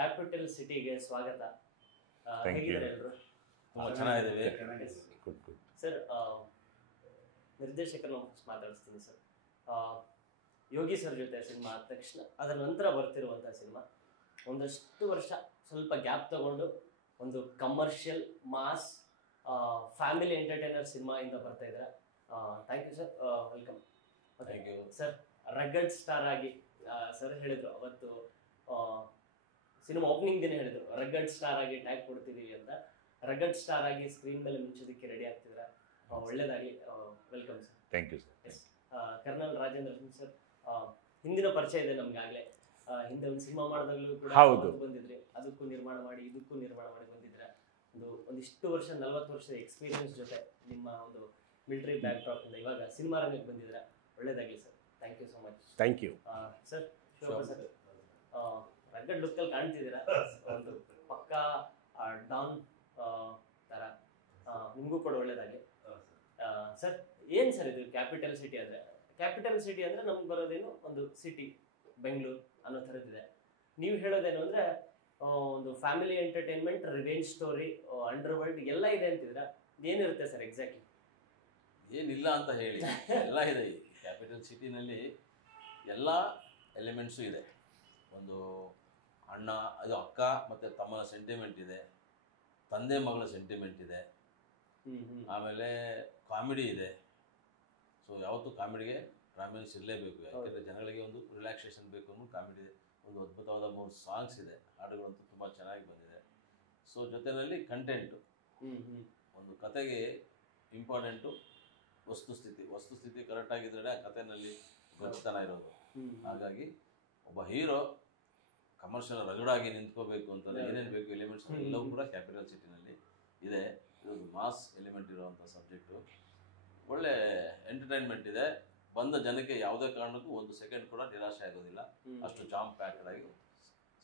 Capital ಸಿಟಿಗೆ ಸ್ವಾಗತ. ಹೇಗಿದ್ದಾರೆ ಎಲ್ಲರೂ? ತುಂಬ ಚೆನ್ನಾಗಿದ್ದೀವಿ ಸರ್. ನಿರ್ದೇಶಕರನ್ನು ಮಾತಾಡಿಸ್ತೀನಿ ಸರ್. ಯೋಗಿ ಸರ್ ಜೊತೆ ಸಿನಿಮಾ ಆದ ತಕ್ಷಣ ಅದರ ನಂತರ ಬರ್ತಿರುವಂಥ ಸಿನಿಮಾ ಒಂದಷ್ಟು ವರ್ಷ ಸ್ವಲ್ಪ ಗ್ಯಾಪ್ ತಗೊಂಡು ಒಂದು commercial mass family entertainer cinema ಇಂದ ಬರ್ತಾ ಇದ್ದಾರೆ. Thank you sir, welcome. Thank you sir. Rugged star ಆಗಿ ಸರ್ ಹೇಳಿದ್ರು ಅವತ್ತು ಸಿನಿಮಾ ಓಪನಿಂಗ್ ದಿನ ಹೇಳಿದ್ರು ರಗ್ಗಡ್ ಸ್ಟಾರ್ ಆಗಿ ಟ್ಯಾಗ್ ಕೊಡ್ತಿದೀವಿ ಅಂತ. ರಗ್ಗಡ್ ಸ್ಟಾರ್ ಆಗಿ ಸ್ಕ್ರೀನ್ ಮೇಲೆ ಮಿಂಚೋದಕ್ಕೆ ರೆಡಿ ಆಗ್ತಿದ್ರ, ಒಳ್ಳೇದಾಗಿ. Welcome sir. Thank you sir. Colonel Rajendra Singh sir, ಹಿಂದಿನ ಪರಿಚಯ ಇದೆ ನಮ್ಗಾಗ್ಲೇ. ಹಿಂದೆ ಒಂದು ಸಿನಿಮಾ ಮಾಡಿದಾಗಲೂ ಕೂಡ ಬಂದಿದ್ರಿ, ಅದಕ್ಕೂ ನಿರ್ಮಾಣ ಮಾಡಿ ಇದಕ್ಕೂ ನಿರ್ಮಾಣ ಮಾಡಿ ಬಂದಿದ್ರ. ಒಂದಿಷ್ಟು ವರ್ಷ 40 ವರ್ಷದ ಎಕ್ಸ್ಪೀರಿಯನ್ಸ್ ಜೊತೆ ನಿಮ್ಮ ಒಂದು ಮಿಲಿಟರಿ ಬ್ಯಾಕ್ ಡ್ರಾಪ್ ಇಂದ ಇವಾಗ ಸಿನಿಮಾ ರಂಗಕ್ಕೆ ಬಂದಿದ್ರ, ಒಳ್ಳೇದಾಗ್ಲಿ sir. Thank you so much. Thank you sir. Sir, rugged ಲುಕ್ಕಲ್ಲಿ ಕಾಣ್ತಿದ್ದೀರಾ, ಒಂದು ಪಕ್ಕಾ ಡಾನ್ ತರ. ನಿಮಗೂ ಕೂಡ ಒಳ್ಳೇದಾಗಲಿ ಸರ್. ಏನು ಸರ್ ಇದು ಕ್ಯಾಪಿಟಲ್ ಸಿಟಿ ಅಂದರೆ? ಕ್ಯಾಪಿಟಲ್ ಸಿಟಿ ಅಂದರೆ ನಮ್ಗೆ ಬರೋದೇನು ಒಂದು ಸಿಟಿ ಬೆಂಗಳೂರು ಅನ್ನೋ ಥರದ್ದಿದೆ. ನೀವು ಹೇಳೋದೇನು ಅಂದರೆ ಒಂದು family entertainment, revenge story, under world ಎಲ್ಲ ಇದೆ ಅಂತಿದ್ರೆ ಏನಿರುತ್ತೆ ಸರ್ ಎಕ್ಸಾಕ್ಟ್ಲಿ? ಏನಿಲ್ಲ ಅಂತ ಹೇಳಿ ಎಲ್ಲ ಇದೆ. ಈ ಕ್ಯಾಪಿಟಲ್ ಸಿಟಿನಲ್ಲಿ ಎಲ್ಲ ಎಲಿಮೆಂಟ್ಸು ಇದೆ. ಒಂದು ಅಣ್ಣ, ಅದು ಅಕ್ಕ ಮತ್ತು ತಮ್ಮನ ಸೆಂಟಿಮೆಂಟ್ ಇದೆ, ತಂದೆ ಮಗಳ ಸೆಂಟಿಮೆಂಟ್ ಇದೆ, ಆಮೇಲೆ ಕಾಮಿಡಿ ಇದೆ. ಸೊ ಯಾವತ್ತೂ ಕಾಮಿಡಿಗೆ ಪ್ರಾಮಿನೆನ್ಸ್ ಇರಲೇಬೇಕು, ಯಾಕೆಂದರೆ ಜನಗಳಿಗೆ ಒಂದು ರಿಲ್ಯಾಕ್ಸೇಷನ್ ಬೇಕು ಅನ್ನೋ ಕಾಮಿಡಿ ಇದೆ. ಒಂದು ಅದ್ಭುತವಾದ 3 ಸಾಂಗ್ಸ್ ಇದೆ, ಹಾಡುಗಳಂತೂ ತುಂಬ ಚೆನ್ನಾಗಿ ಬಂದಿದೆ. ಸೊ ಜೊತೆಯಲ್ಲಿ ಕಂಟೆಂಟು, ಒಂದು ಕತೆಗೆ ಇಂಪಾರ್ಟೆಂಟು ವಸ್ತುಸ್ಥಿತಿ ಕರೆಕ್ಟಾಗಿದ್ದರೆ ಆ ಕಥೆನಲ್ಲಿ ಗಟ್ಟಿತನ ಇರೋದು. ಹಾಗಾಗಿ ಒಬ್ಬ ಹೀರೋ ಕಮರ್ಷಿಯಲ್ ರಗಡಾಗಿ ನಿಂತ್ಕೋಬೇಕು ಅಂತಂದರೆ ಏನೇನು ಬೇಕು ಎಲಿಮೆಂಟ್ಸ್ ಎಲ್ಲವೂ ಕೂಡ ಕ್ಯಾಪಿಟಲ್ ಸಿಟಿನಲ್ಲಿ ಇದೆ. ಇದೊಂದು ಮಾಸ್ ಎಲಿಮೆಂಟ್ ಇರುವಂಥ ಸಬ್ಜೆಕ್ಟು, ಒಳ್ಳೆ ಎಂಟರ್ಟೈನ್ಮೆಂಟ್ ಇದೆ. ಬಂದ ಜನಕ್ಕೆ ಯಾವುದೇ ಕಾರಣಕ್ಕೂ 1 ಸೆಕೆಂಡ್ ಕೂಡ ನಿರಾಶೆ ಆಗೋದಿಲ್ಲ, ಅಷ್ಟು ಜಾಮ್ ಪ್ಯಾಕ್ಡ್ ಆಗಿ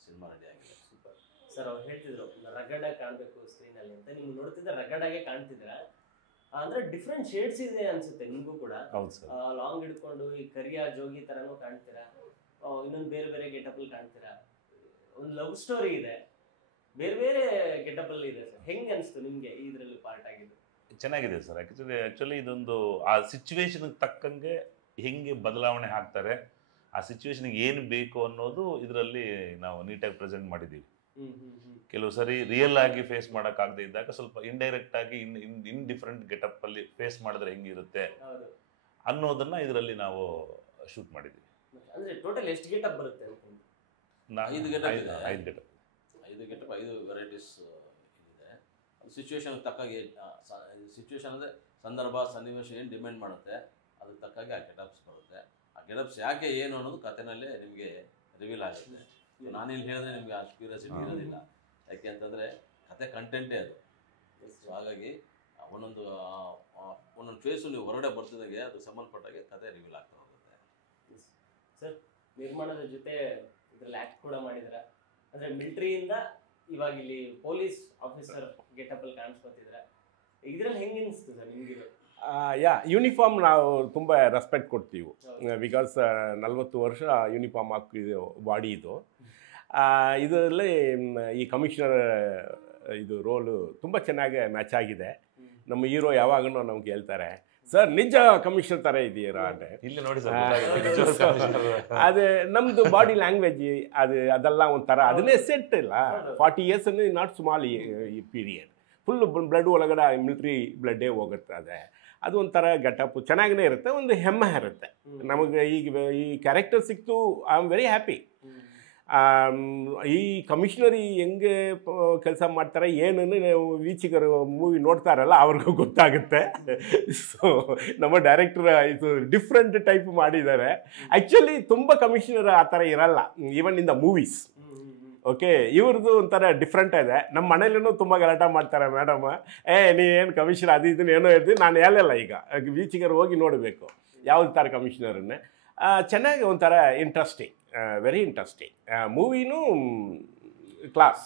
ಸಿನಿಮಾ ರೆಡಿ ಆಗಿದೆ. Super sir. ಅವ್ರು ಹೇಳ್ತಿದ್ರು ರಗಡಾಗಿ ಕಾಣಬೇಕು ಸ್ಕ್ರೀನಲ್ಲಿ ಅಂತ. ನೀವು ನೋಡ್ತಿದ್ರೆ ರಗಡಾಗೆ ಕಾಣ್ತಿದ್ರ, ಅಂದ್ರೆ ಡಿಫ್ರೆಂಟ್ ಶೇಡ್ಸ್ ಇದೆ ಅನ್ಸುತ್ತೆ ನಿಮಗೂ ಕೂಡ. ಲಾಂಗ್ ಹಿಡ್ಕೊಂಡು ಈ ಕರಿಯ ಜೋಗಿ ತರನೂ ಕಾಣ್ತೀರಾ, ಇನ್ನೊಂದು ಬೇರೆ ಬೇರೆ ಗೆಟಪಲ್ಲಿ ಕಾಣ್ತೀರಾ. ಒಂದು ಲವ್ ಸ್ಟೋರಿ ಇದೆ, ಬೇರೆ ಬೇರೆ ಗೆಟಪಲ್ಲಿ ಇದೆ ಸರ್. ಹೆಂಗೆ ಅನಿಸ್ತು ನಿಮಗೆ ಇದರಲ್ಲಿ ಪಾರ್ಟ್ ಆಗಿದ್ದು? ಚೆನ್ನಾಗಿದೆ ಸರ್. ಆ್ಯಕ್ಚುಲಿ ಇದೊಂದು ಆ ಸಿಚುವೇಶನ್ಗೆ ತಕ್ಕಂಗೆ ಹೆಂಗೆ ಬದಲಾವಣೆ ಆಗ್ತಾರೆ, ಆ ಸಿಚುವೇಶನ್ಗೆ ಏನು ಬೇಕು ಅನ್ನೋದು ಇದರಲ್ಲಿ ನಾವು ನೀಟಾಗಿ ಪ್ರೆಸೆಂಟ್ ಮಾಡಿದ್ದೀವಿ. ಕೆಲವು ಸರಿ ರಿಯಲ್ ಆಗಿ ಫೇಸ್ ಮಾಡೋಕ್ಕಾಗದೇ ಇದ್ದಾಗ ಸ್ವಲ್ಪ ಇಂಡೈರೆಕ್ಟ್ ಆಗಿ ಇನ್ ಡಿಫ್ರೆಂಟ್ ಗೆಟಪ್ ಅಲ್ಲಿ ಫೇಸ್ ಮಾಡಿದ್ರೆ ಹೆಂಗಿರುತ್ತೆ ಅನ್ನೋದನ್ನ ಇದರಲ್ಲಿ ನಾವು ಶೂಟ್ ಮಾಡಿದ್ದೀವಿ. ಅಂದ್ರೆ ಟೋಟಲ್ ಎಷ್ಟು ಗೆಟಪ್ ಬರುತ್ತೆ? 5 ಗೆಟಪ್ ಇದೆ. 5 ಗೆಟಪ್, 5 ವೆರೈಟೀಸ್ ಇದೆ. ಸಿಚುವೇಶನ್ಗೆ ತಕ್ಕಾಗಿ, ಸಿಚುವೇಶನ್ ಅಂದರೆ ಸಂದರ್ಭ ಸನ್ನಿವೇಶ ಏನು ಡಿಮ್ಯಾಂಡ್ ಮಾಡುತ್ತೆ ಅದಕ್ಕೆ ತಕ್ಕಾಗಿ ಆ ಗೆಟಪ್ಸ್ ಬರುತ್ತೆ. ಆ ಗೆಟಪ್ಸ್ ಯಾಕೆ ಏನು ಅನ್ನೋದು ಕಥೆನಲ್ಲೇ ನಿಮಗೆ ರಿವೀಲ್ ಆಗುತ್ತೆ. ನಾನಿಲ್ಲಿ ಹೇಳಿದ್ರೆ ನಿಮಗೆ ಅಷ್ಟು ಕ್ಯೂರಿಯಾಸಿಟಿ ಇರೋದಿಲ್ಲ, ಯಾಕೆ ಅಂತಂದರೆ ಕತೆ ಕಂಟೆಂಟೇ ಅದು. ಸೊ ಹಾಗಾಗಿ ಒಂದೊಂದು ಫೇಸು ನೀವು ಹೊರಗಡೆ ಬರ್ತಿದ್ದಾಗೆ ಅದಕ್ಕೆ ಸಂಬಂಧಪಟ್ಟಾಗೆ ಕತೆ ರಿವೀಲ್ ಆಗ್ತಾ ಹೋಗುತ್ತೆ. ಸರ್, ನಿರ್ಮಾಣದ ಜೊತೆ ಇದರಲ್ಲಿ ಆ್ಯಕ್ಟ್ ಕೂಡ ಮಾಡಿದ್ರ, ಅಂದರೆ ಮಿಲಿಟ್ರಿಯಿಂದ ಇವಾಗ ಇಲ್ಲಿ ಪೊಲೀಸ್ ಆಫೀಸರ್ ಗೆಟಪಲ್ಲಿ ಕಾಣಿಸ್ಕೊತಿದ್ರ, ಇದರಲ್ಲಿ ಹೆಂಗೆ ಅನಿಸ್ತು ಸರ್ ನಿಮಗೆ? ಯೂನಿಫಾರ್ಮ್ ನಾವು ತುಂಬ ರೆಸ್ಪೆಕ್ಟ್ ಕೊಡ್ತೀವಿ, ಬಿಕಾಸ್ 40 ವರ್ಷ ಯೂನಿಫಾರ್ಮ್ ಹಾಕಿದ್ದು ಬಾಡಿ ಇದು. ಇದರಲ್ಲಿ ಈ ಕಮಿಷನರ್ ಇದು ರೋಲು ತುಂಬ ಚೆನ್ನಾಗಿ ಮ್ಯಾಚ್ ಆಗಿದೆ. ನಮ್ಮ ಹೀರೋ ಯಾವಾಗೂ ನಮ್ಗೆ ಹೇಳ್ತಾರೆ, ಸರ್ ನಿಜ ಕಮಿಷನರ್ ಥರ ಇದೆಯಾ ಅಂದರೆ. ಇಲ್ಲಿ ನೋಡಿ ಸರ್, ಅದೇ ನಮ್ಮದು ಬಾಡಿ ಲ್ಯಾಂಗ್ವೇಜ್ ಅದೆಲ್ಲ ಒಂಥರ, ಅದನ್ನೇ ಸೆಟ್ ಇಲ್ಲ. 40 years ಅಂದರೆ ನಾಟ್ ಸ್ಮಾಲ್ ಈ ಪೀರಿಯಡ್. ಫುಲ್ ಬ್ಲಡ್ ಒಳಗಡೆ ಮಿಲಿಟ್ರಿ ಬ್ಲಡ್ಡೇ ಹೋಗುತ್ತೆ. ಅದು ಒಂಥರ ಗೆಟಪ್ ಚೆನ್ನಾಗೇ ಇರುತ್ತೆ, ಒಂದು ಹೆಮ್ಮೆ ಇರುತ್ತೆ ನಮಗೆ. ಈಗ ಈ ಕ್ಯಾರೆಕ್ಟರ್ ಸಿಕ್ತು, ಐ ಆಮ್ ವೆರಿ ಹ್ಯಾಪಿ. ಈ ಕಮಿಷನರಿ ಹೆಂಗೆ ಕೆಲಸ ಮಾಡ್ತಾರೆ ಏನನ್ನು ವೀಕ್ಷಕರು ಮೂವಿ ನೋಡ್ತಾರಲ್ಲ ಅವ್ರಿಗೂ ಗೊತ್ತಾಗುತ್ತೆ. ಸೊ ನಮ್ಮ ಡೈರೆಕ್ಟರ್ ಇದು ಡಿಫ್ರೆಂಟ್ ಟೈಪ್ ಮಾಡಿದ್ದಾರೆ. ಆ್ಯಕ್ಚುಲಿ ತುಂಬ ಕಮಿಷನರ್ ಆ ಥರ ಇರಲ್ಲ, even in the movies. Okay, ಇವ್ರದ್ದು ಒಂಥರ ಡಿಫ್ರೆಂಟ್ ಇದೆ. ನಮ್ಮ ಮನೇಲಿನೂ ತುಂಬ ಗಲಾಟ ಮಾಡ್ತಾರೆ, ಮೇಡಮ್ ನೀವೇನು ಕಮಿಷನರ್ ಅದು ಇದನ್ನು ಏನೋ ಹೇಳ್ತೀವಿ. ನಾನು ಹೇಳಲ್ಲ, ಈಗ ವೀಕ್ಷಕರು ಹೋಗಿ ನೋಡಬೇಕು ಯಾವ್ದು ಥರ ಕಮಿಷನರನ್ನೇ. ಚೆನ್ನಾಗಿ ಒಂಥರ ಇಂಟ್ರೆಸ್ಟಿಂಗ್, ವೆರಿ ಇಂಟ್ರೆಸ್ಟಿಂಗ್ ಮೂವಿನೂ ಕ್ಲಾಸ್.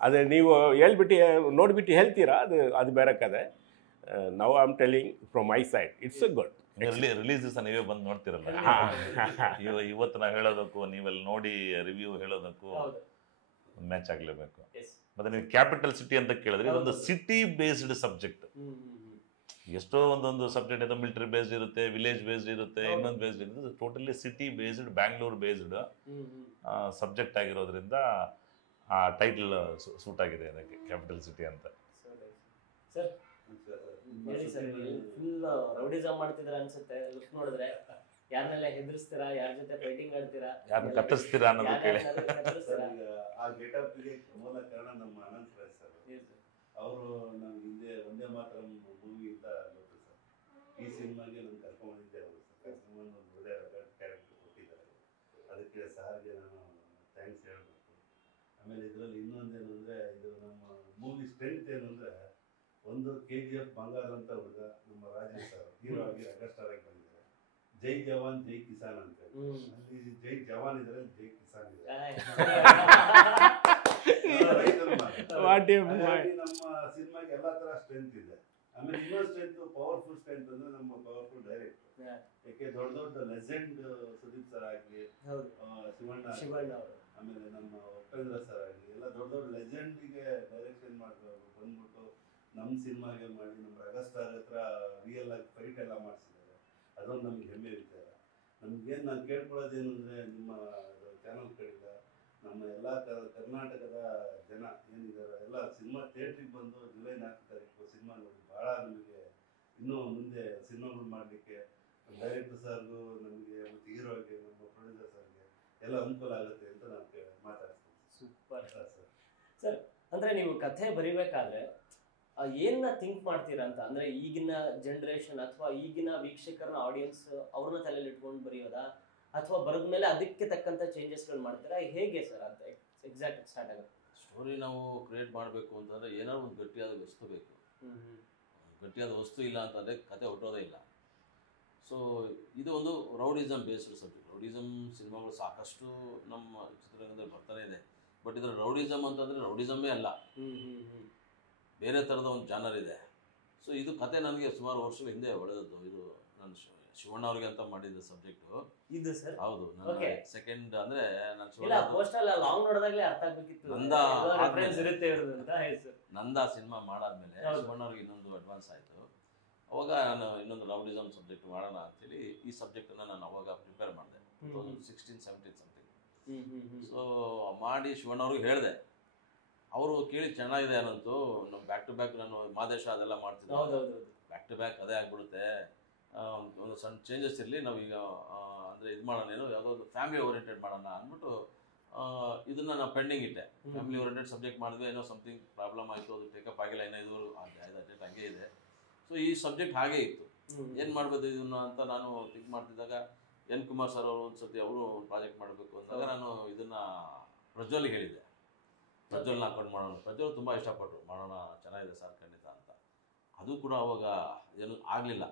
ಅದೇ ನೀವು ನೋಡಿಬಿಟ್ಟು ಹೇಳ್ತೀರಾ, ಅದು ಬೇರೆ ಕತೆ. Now I am telling from my side, it's a good. Release ದಿವಸ ನೀವೇ ಬಂದು ನೋಡ್ತಿರಲ್ಲ, ಇವತ್ತು ನಾವು ಹೇಳೋದಕ್ಕೂ ನೀವೆಲ್ಲ ನೋಡಿ ರಿವ್ಯೂ ಹೇಳೋದಕ್ಕೂ ಮ್ಯಾಚ್ ಆಗಲೇಬೇಕು. ಎಸ್. ಮತ್ತೆ ನೀವು ಕ್ಯಾಪಿಟಲ್ ಸಿಟಿ ಅಂತ ಕೇಳಿದ್ರೆ ಇದೊಂದು ಸಿಟಿ ಬೇಸ್ಡ್ ಸಬ್ಜೆಕ್ಟ್. ಎಷ್ಟೋ ಒಂದೊಂದು ಸಬ್ಜೆಕ್ಟ್ ಇದೆ, ಮಿಲಿಟರಿ ಬೇಸ್ಡ್ ಇರುತ್ತೆ, ವಿಲೇಜ್ ಬೇಸ್ಡ್ ಇರುತ್ತೆ, ಇನ್ನೊಂದು ಬೇಸ್ಡ್ ಇರುತ್ತೆ. Totally city based, Bangalore based subject ಆಗಿರೋದ್ರಿಂದ ಆ ಟೈಟಲ್ ಸೂಟ್ ಆಗಿದೆ ಅದಕ್ಕೆ, ಕ್ಯಾಪಿಟಲ್ ಸಿಟಿ ಅಂತ. ಸರ್ ಹೇಳಿ ಸರ್, ಫುಲ್ ರೌಡಿಸಮ್ ಮಾಡ್ತಿದ್ರ ಅನ್ಸುತ್ತೆ ಲುಕ್ ನೋಡಿದ್ರೆ. ಯಾರನ್ನೆಲ್ಲ ಹೆದರ್ಸ್ತೀರಾ, ಯಾರ ಜೊತೆ ಫೈಟಿಂಗ್ ಆಡ್ತೀರಾ, ಯಾರನ್ನ ಕತ್ತರಿಸ್ತೀರಾ ಅನ್ನೋದು ಕೇಳಿ. ಆ ಗೆಟಪ್ಗೆ ಮೂಲ ಕಾರಣ ನಮ್ಮ ಅನಂತ್ ರಾಜ್ ಸರ್. ಅವರು ನಮ್ಗೆ ಹಿಂದೆ ಒಂದೇ ಮಾತ್ರ ಮೂವಿ ಅಂತ ಗೊತ್ತು ಸರ್. ಈ ಸಿನಿಮಾಗೆ ನಮ್ಗೆ ಕರ್ಕೊಂಡಿದ್ದೆ ಅವರು ಸರ್. ಕರ್ಕೊಂಡು ಒಂದು ಒಳ್ಳೆ ಕ್ಯಾರೆಕ್ಟರ್ ಕೊಟ್ಟಿದ್ದಾರೆ. ಅದಕ್ಕೆ ಸಾರ್ಗೆ ನಾನು ಥ್ಯಾಂಕ್ಸ್ ಹೇಳಬೇಕು. ಆಮೇಲೆ ಇದರಲ್ಲಿ ಇನ್ನೊಂದೇನು ಅಂದರೆ, ಇದು ನಮ್ಮ ಮೂವಿ ಸ್ಟ್ರೆಂತ್ ಏನು ಅಂದರೆ, ಒಂದು KGF ಬಂಗಾರ ಅಂತ ಹುಡುಗ ನಮ್ಮ ರಾಜೇಶ್ ಸರ್ ಹೀರೋ ಆಗಿ ರೆಗಸ್ಟಾರ್ ಆಗಿ ಬಂದಿದ್ದಾರೆ. ಜೈ ಜವಾನ್ ಜೈ ಕಿಸಾನ್ ಅಂತ ಹೇಳಿ. ಅಲ್ಲಿ ಜೈ ಜವಾನ್ ಇದ್ರೆ ಜೈ ಕಿಸಾನ್ ಇದೆ. ನಮ್ಮ ಸಿನಿಮಾಗೆ ಎಲ್ಲಾ ತರ ಸ್ಟ್ರೆಂತ್ ಇದೆ. ಆಮೇಲೆ ಇನ್ನೊಂದು ಸ್ಟ್ರೆಂತ್, ಪವರ್ಫುಲ್ ಸ್ಟ್ರೆಂತ್ ಅಂದ್ರೆ ನಮ್ಮ ಪವರ್ಫುಲ್ ಡೈರೆಕ್ಟರ್. ಯಾಕೆ ದೊಡ್ಡ ದೊಡ್ಡ ಲೆಜೆಂಡ್ ಸುದೀಪ್ ಸರ್ ಆಗಲಿ, ಶಿವಣ್ಣ, ಆಮೇಲೆ ನಮ್ಮ ಉಪೇಂದ್ರ ಸರ್ ಆಗಲಿ, ಎಲ್ಲ ದೊಡ್ಡ ದೊಡ್ಡ ಲೆಜೆಂಡಿಗೆ ಡೈರೆಕ್ಷನ್ ಬಂದ್ಬಿಟ್ಟು ನಮ್ಮ ಸಿನಿಮಾಗೆ ಮಾಡಿ ನಮ್ಮ ರೆಗಸ್ಟಾರ್ ಹತ್ರ ರಿಯಲ್ ಆಗಿ ಫೈಟ್ ಎಲ್ಲ ಮಾಡಿಸಿದ್ದಾರೆ. ಅದೊಂದು ನಮ್ಗೆ ಹೆಮ್ಮೆ ವಿಚಾರ. ನಮ್ಗೇನು ನಾನು ಕೇಳ್ಕೊಳ್ಳೋದೇನು ಅಂದರೆ, ನಿಮ್ಮ ಚಾನಲ್ ಕಡೆಯಿಂದ ನಮ್ಮ ಎಲ್ಲ ಕರ್ನಾಟಕದ ಜನ ಏನಿದ್ದಾರೆ ಎಲ್ಲ ಸಿನಿಮಾ ಥಿಯೇಟ್ರಿಗೆ ಬಂದು ಜುಲೈ 4 ತಾರೀಕು ಸಿನಿಮಾ ನೋಡಿ ಭಾಳ ನಮಗೆ ಇನ್ನೂ ಮುಂದೆ ಸಿನಿಮಾಗಳು ಮಾಡಲಿಕ್ಕೆ ಡೈರೆಕ್ಟರ್ ಸರ್ಗೂ, ನಮಗೆ ಮತ್ತು ಹೀರೋಗೆ, ನಮ್ಮ ಪ್ರೊಡ್ಯೂಸರ್ ಸರ್ಗೆ ಎಲ್ಲ ಅನುಕೂಲ ಆಗುತ್ತೆ ಅಂತ ನಾವು ಮಾತಾಡ್ತೀವಿ. Super sir. ಅಂದರೆ ನೀವು ಕಥೆ ಬರಿಬೇಕಾದ್ರೆ ಏನ್ನ ಥಿಂಕ್ ಮಾಡ್ತೀರಾ ಅಂತ, ಅಂದರೆ ಈಗಿನ ಜನ್ರೇಷನ್ ಅಥವಾ ಈಗಿನ ವೀಕ್ಷಕರನ್ನ, ಆಡಿಯನ್ಸ್ ಅವ್ರನ್ನ ತಲೆಯಲ್ಲಿ ಇಟ್ಕೊಂಡು ಬರೆಯೋದಾ, ಅಥವಾ ಬರೆದ ಮೇಲೆ ಅದಕ್ಕೆ ತಕ್ಕಂಥ ಚೇಂಜಸ್ಗಳು ಮಾಡ್ತೀರಾ, ಹೇಗೆ ಸರ್ ಅಂತ ಎಕ್ಸಾಕ್ಟ್ ಸ್ಟಾರ್ಟ್ ಆಗುತ್ತೆ? ಸ್ಟೋರಿ ನಾವು ಕ್ರಿಯೇಟ್ ಮಾಡಬೇಕು ಅಂತಂದರೆ ಏನಾದ್ರು ಒಂದು ಗಟ್ಟಿಯಾದ ವಸ್ತು ಬೇಕು. ಗಟ್ಟಿಯಾದ ವಸ್ತು ಇಲ್ಲ ಅಂತಂದರೆ ಕತೆ ಹೊಟ್ಟೋದೇ ಇಲ್ಲ. ಸೊ ಇದು ಒಂದು ರೌಡಿಸಮ್ ಬೇಸ್ಡ್ ಸಬ್ಜೆಕ್ಟ್. ರೌಡಿಸಮ್ ಸಿನಿಮಾಗಳು ಸಾಕಷ್ಟು ನಮ್ಮ ಚಿತ್ರರಂಗದಲ್ಲಿ ಬರ್ತಾನೆ ಇದೆ. ಬಟ್ ಇದರ ರೌಡಿಸಮ್ ಅಂತಂದರೆ ರೌಡಿಸಮ್ಮೇ ಅಲ್ಲ, ಬೇರೆ ಥರದ ಒಂದು ಜಾನರ್ ಇದೆ. ಸೊ ಇದು ಕತೆ ನನಗೆ ಸುಮಾರು ವರ್ಷಗಳ ಹಿಂದೆ ಒಳ್ಳೆದದ್ದು. ಇದು ನಾನು ಶಿವಣ್ಣ ಅವ್ರಿಗೆ ಅಂತ ಮಾಡಿದ್ದ ಸಬ್ಜೆಕ್ಟು ಇದು ಸರ್. ಹೌದು, ನನ್ನ ಸೆಕೆಂಡ್ ಅಂದರೆ ನಾನು ನಂದ ಸಿನಿಮಾ ಮಾಡಾದ್ಮೇಲೆ ಶಿವಣ್ಣ ಅವ್ರಿಗೆ ಇನ್ನೊಂದು ಅಡ್ವಾನ್ಸ್ ಆಯಿತು. ಅವಾಗ ನಾನು ಇನ್ನೊಂದು ರೌಡಿಸಮ್ ಸಬ್ಜೆಕ್ಟ್ ಮಾಡೋಣ ಅಂತೇಳಿ ಈ ಸಬ್ಜೆಕ್ಟನ್ನು ನಾನು ಅವಾಗ ಪ್ರಿಪೇರ್ ಮಾಡಿದೆ, 2016-17 ಸಮಥಿಂಗ್. ಸೊ ಮಾಡಿ ಶಿವಣ್ಣ ಅವ್ರಿಗೆ ಹೇಳಿದೆ. ಅವರು ಕೇಳಿ ಚೆನ್ನಾಗಿದೆ ಅನ್ನಂತೂ. ನಮ್ಮ ಬ್ಯಾಕ್ ಟು ಬ್ಯಾಕ್ ನಾನು ಮಾದೇಶ ಅದೆಲ್ಲ ಮಾಡ್ತಿದ್ದೆ, ಬ್ಯಾಕ್ ಟು ಬ್ಯಾಕ್ ಅದೇ ಆಗ್ಬಿಡುತ್ತೆ, ಒಂದು ಸಣ್ಣ ಚೇಂಜಸ್ ಇರಲಿ, ನಾವೀಗ ಅಂದರೆ ಇದು ಮಾಡೋಣ, ಯಾವುದೋ ಒಂದು ಫ್ಯಾಮಿಲಿ ಓರಿಯೆಂಟೆಡ್ ಮಾಡೋಣ ಅಂದ್ಬಿಟ್ಟು ಇದನ್ನು ನಾನು ಪೆಂಡಿಂಗ್ ಇಟ್ಟೆ. ಫ್ಯಾಮಿಲಿ ಓರಿಯೆಂಟೆಡ್ ಸಬ್ಜೆಕ್ಟ್ ಮಾಡಿದ್ವಿ, ಏನೋ ಸಮಥಿಂಗ್ ಪ್ರಾಬ್ಲಮ್ ಆಯಿತು, ಅದು ಟೇಕಪ್ ಆಗಿಲ್ಲ, ಏನೋ ಇದು ಡೇಟ್ ಹಂಗೆ ಇದೆ. ಸೊ ಈ ಸಬ್ಜೆಕ್ಟ್ ಹಾಗೇ ಇತ್ತು, ಏನು ಮಾಡ್ಬೋದು ಇದನ್ನು ಅಂತ ನಾನು ಥಿಂಕ್ ಮಾಡ್ತಿದ್ದಾಗ ಎನ್ ಕುಮಾರ್ ಸರ್ ಅವರು ಒಂದು ಸತಿ ಅವರು ಪ್ರಾಜೆಕ್ಟ್ ಮಾಡಬೇಕು ಅಂದಾಗ ನಾನು ಇದನ್ನು ಪ್ರಜ್ವಲ್ಗೆ ಹೇಳಿದ್ದೆ. ಪ್ರಜ್ವಲ್ನ ಹಾಕೊಂಡು ಮಾಡೋಣ. ಪ್ರಜ್ವಲ್ ತುಂಬ ಇಷ್ಟಪಟ್ಟರು, ಮಾಡೋಣ ಚೆನ್ನಾಗಿದೆ ಸರ್ ಖಂಡಿತ ಅಂತ. ಅದು ಕೂಡ ಅವಾಗ ಏನು ಆಗಲಿಲ್ಲ,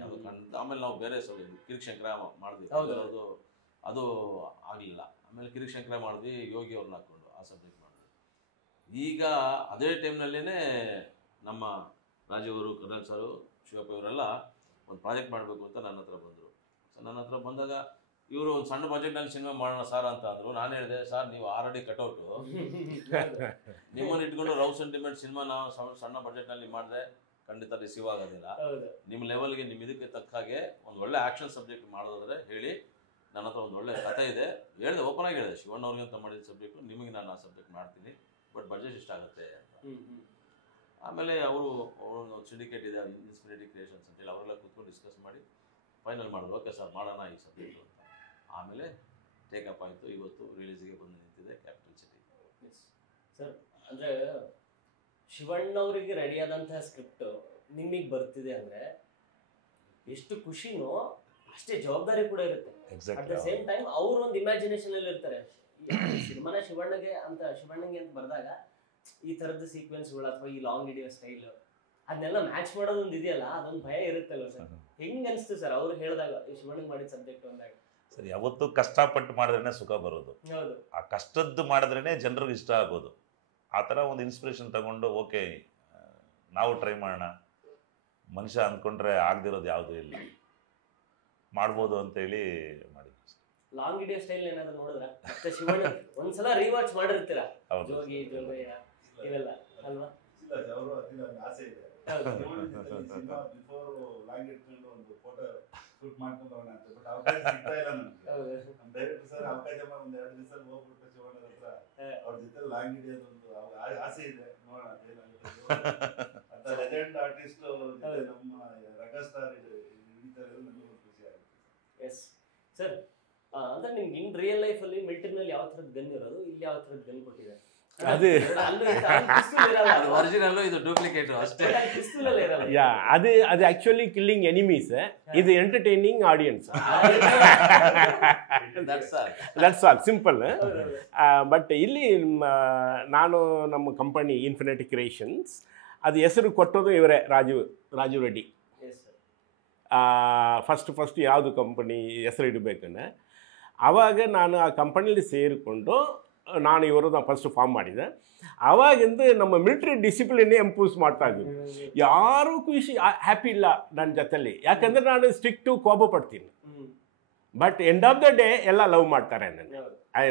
ಯಾವುದು ಖಂಡಿತ. ಆಮೇಲೆ ನಾವು ಬೇರೆ ಕಿರಿಕ್ ಶಂಕರ ಮಾಡಿದ್ವಿ, ಅದು ಆಗಲಿಲ್ಲ. ಆಮೇಲೆ ಕಿರಿಕ್ ಶಂಕರ ಮಾಡಿದ್ವಿ, ಯೋಗಿ ಅವ್ರನ್ನ ಹಾಕ್ಕೊಂಡು ಆ ಸಬ್ಜೆಕ್ಟ್ ಮಾಡಿದ್ವಿ. ಈಗ ಅದೇ ಟೈಮ್ನಲ್ಲೇ ನಮ್ಮ ರಾಜೀವ್ ಅವರು, ಕರ್ನಲ್ ಸರು, ಶಿವಪ್ಪ ಇವರೆಲ್ಲ ಒಂದು ಪ್ರಾಜೆಕ್ಟ್ ಮಾಡಬೇಕು ಅಂತ ನನ್ನ ಹತ್ರ ಬಂದರು. ಸೊ ನನ್ನ ಹತ್ರ ಬಂದಾಗ ಇವರು ಒಂದು ಸಣ್ಣ ಬಜೆಟ್ನಲ್ಲಿ ಸಿನಿಮಾ ಮಾಡೋಣ ಸರ್ ಅಂತ ಅಂದರು. ನಾನು ಹೇಳಿದೆ, ಸರ್ ನೀವು ಆಲ್ರೆಡಿ ಕಟೌಟು, ನಿಮ್ಮನ್ನು ಇಟ್ಕೊಂಡು ರೌ ಸೆಂಟಿಮೆಂಟ್ ಸಿನಿಮಾ ನಾವು ಸಣ್ಣ ಬಜೆಟ್ನಲ್ಲಿ ಮಾಡಿದೆ ಖಂಡಿತ ರಿಸೀವ್ ಆಗೋದಿಲ್ಲ. ನಿಮ್ಮ ಲೆವೆಲ್ಗೆ, ನಿಮ್ಮ ಇದಕ್ಕೆ ತಕ್ಕ ಹಾಗೆ ಒಂದು ಒಳ್ಳೆ ಆ್ಯಕ್ಷನ್ ಸಬ್ಜೆಕ್ಟ್ ಮಾಡೋದಾದ್ರೆ ಹೇಳಿ, ನನ್ನ ಹತ್ರ ಒಂದು ಒಳ್ಳೆ ಕಥೆ ಇದೆ ಹೇಳಿದೆ, ಓಪನ್ ಆಗಿ ಹೇಳಿದೆ. ಶಿವಣ್ಣ ಅವ್ರಿಗೆ ಅಂತ ಮಾಡಿದ ಸಬ್ಜೆಕ್ಟು, ನಿಮಗೆ ನಾನು ಆ ಸಬ್ಜೆಕ್ಟ್ ಮಾಡ್ತೀನಿ, ಬಟ್ ಬಡ್ಜೆಟ್ ಇಷ್ಟಾಗುತ್ತೆ ಅಂತ. ಆಮೇಲೆ ಅವರು ಒಂದು ಸಿಂಡಿಕೇಟ್ ಇದೆ, ಇನ್ಸ್ಪಿರೇಟಿವ್ ಕ್ರಿಯೇಷನ್ಸ್ ಅಂತೇಳಿ, ಅವರೆಲ್ಲ ಕೂತ್ಕೊಂಡು ಡಿಸ್ಕಸ್ ಮಾಡಿ ಫೈನಲ್ ಮಾಡಿದ್ರು. ಓಕೆ ಸರ್ ಮಾಡೋಣ ಈ ಸಬ್ಜೆಕ್ಟು ಅಂತ. ಆಮೇಲೆ ಟೇಕಪ್ ಆಯಿತು. ಇವತ್ತು ರಿಲೀಸಿಗೆ ಬಂದು ನಿಂತಿದೆ ಕ್ಯಾಪಿಟಲ್ ಸಿಟಿ. ಸರ್, ಅಂದರೆ ಶಿವಣ್ಣವರಿಗೆ ರೆಡಿಯಾದಂತಹ ಸ್ಕ್ರಿಪ್ಟ್ ನಿಮಗೆ ಬರ್ತಿದೆ ಅಂದರೆ ಎಷ್ಟು ಖುಷಿನೋ ಅಷ್ಟೇ ಜವಾಬ್ದಾರಿ ಕೂಡ ಇರುತ್ತೆ. ಅಟ್ ದ ಸೇಮ್ ಟೈಮ್ ಅವರು ಒಂದು ಇಮ್ಯಾಜಿನೇಷನ್ ಅಲ್ಲಿ ಇರ್ತಾರೆ. ಸಿನಿಮಾನ ಶಿವಣ್ಣಗೆ ಅಂತ ಬರೆದಾಗ ಈ ಥರದ ಸೀಕ್ವೆನ್ಸ್ಗಳು ಅಥವಾ ಈ ಲಾಂಗ್ ಹಿಡಿಯೋ ಸ್ಟೈಲ್ ಅದನ್ನೆಲ್ಲ ಮ್ಯಾಚ್ ಮಾಡೋದೊಂದು ಇದೆಯಲ್ಲ, ಅದೊಂದು ಭಯ ಇರುತ್ತಲ್ಲ ಸರ್. ಹೆಂಗ್ ಅನಿಸ್ತು ಸರ್ ಅವ್ರು ಹೇಳಿದಾಗ ಈ ಶಿವಣ್ಣಗೆ ಮಾಡಿದ ಸಬ್ಜೆಕ್ಟ್ ಅಂದಾಗ? ಸರ್, ಯಾವತ್ತು ಕಷ್ಟಪಟ್ಟು ಮಾಡಿದ್ರೇ ಸುಖ ಬರೋದು. ಹೌದು, ಆ ಕಷ್ಟದ್ದು ಮಾಡಿದ್ರೇ ಜನರಿಗೆ ಇಷ್ಟ ಆಗೋದು. ಆ ಥರ ಒಂದು ಇನ್ಸ್ಪಿರೇಷನ್ ತಗೊಂಡು ಓಕೆ ನಾವು ಟ್ರೈ ಮಾಡೋಣ, ಮನುಷ್ಯ ಅಂದ್ಕೊಂಡ್ರೆ ಆಗದಿರೋದು ಯಾವುದೂ ಇಲ್ಲ, ಮಾಡ್ಬೋದು ಅಂತೇಳಿ ಮಾಡಿದ್ವಿ. ಲಾಂಗ್ ವಿಡಿಯೋ ಸ್ಟೈಲ್ ಏನಾದ್ರು ನೋಡಿದ್ರ ಮತ್ತೆ ಶಿವಣ್ಣ ಒಂದ್ಸಲ ರಿವಾಚ್ ಮಾಡಿರ್ತೀರಾ ಹೌದು. ಜೋಗಿ ಜೋಗಯ್ಯ ಇವೆಲ್ಲ ಅಲ್ವಾ? ಇಲ್ಲ ಅವರು ಅದಿಲ್ಲ ಆಸೆ ಇದೆ ಸಿನಿಮಾ ಬಿಫೋರ್ ಲಾಂಗ್ ಇಟ್ಕೊಂಡು ಒಂದು ಫೋಟೋ ಶೂಟ್ ಮಾಡ್ಕೊಂಡು ಹೋಗೋಣ ಅಂತ. ಬಟ್ ಅವಕಾಶ ಸಿಗ್ತಾ ಇಲ್ಲ ನಮ್ಗೆ. ನಮ್ಮ ಡೈರೆಕ್ಟರ್ ಸರ್ ಅವಕಾಶ ಒಂದು 2 ದಿವಸ ಹೋಗ್ಬಿಟ್ಟು ಶಿವಣ್ಣ ಹತ್ರ ಅವ್ರ ಜೊತೆ ಲಾಂಗ್ ಹಿಡಿಯೋದೊಂದು ಆಸೆ ಇದೆ, ನೋಡೋಣ ಅಂತ. ಲೆಜೆಂಡ್ ಆರ್ಟಿಸ್ಟ್ ಜೊತೆ ನಮ್ಮ ರಗಸ್ಟಾರ್ ಹಿಡಿತಾ ಇರೋದು ನನಗೂ ಖುಷಿ ಆಗುತ್ತೆ. ಎಸ್ ಸರ್, ಅಂದ್ರೆ ನಿಮ್ಗೆ ಇನ್ ರಿಯಲ್ ಲೈಫ್ ಅಲ್ಲಿ ಮಿಲಿಟರಿನಲ್ಲಿ ಯಾವ ಥರದ ಗನ್ ಇರೋದು, ಇಲ್ಲಿ ಯಾವ ಥರದ ಗನ್ ಕೊಟ್ಟಿದೆ? ಅದು ಒರಿಜಿನಲ್, ಇದು ಡೂಪ್ಲಿಕೇಟ್ ಅಷ್ಟೇ. ಯಾ ಅದು ಆಕ್ಚುಲಿ ಕಿಲ್ಲಿಂಗ್ ಎನಿಮೀಸ್, ಇದು entertaining audience. That's all, simple. But ಇಲ್ಲಿ ನಾನು ನಮ್ಮ ಕಂಪನಿ ಇನ್ಫಿನಿಟಿ ಕ್ರಿಯೇಷನ್ಸ್, ಅದು ಹೆಸರು ಕೊಟ್ಟೋದು ಇವರೇ, ರಾಜು ರೆಡ್ಡಿ. ಫಸ್ಟ್ ಯಾವುದು ಕಂಪನಿ ಹೆಸರು ಇಡಬೇಕಂದ್ರೆ ಆವಾಗ ನಾನು ಆ ಕಂಪನಿಲಿ ಸೇರಿಕೊಂಡು ನಾನು ಇವರನ್ನ ಫಸ್ಟ್ ಫಾರ್ಮ್ ಮಾಡಿದೆ. ಆವಾಗಿಂದ ನಮ್ಮ ಮಿಲಿಟ್ರಿ ಡಿಸಿಪ್ಲಿನೇ ಇಂಪ್ರೂವ್ಸ್ ಮಾಡ್ತಾ ಇದ್ವಿ. ಯಾರೂ ಖುಷಿ ಹ್ಯಾಪಿ ಇಲ್ಲ ನನ್ನ ಜೊತೆಲಿ, ಯಾಕಂದರೆ ನಾನು ಸ್ಟ್ರಿಕ್ಟು ಕೋಪ ಪಡ್ತೀನಿ. But end of the day ಎಲ್ಲ ಲವ್ ಮಾಡ್ತಾರೆ ನನಗೆ.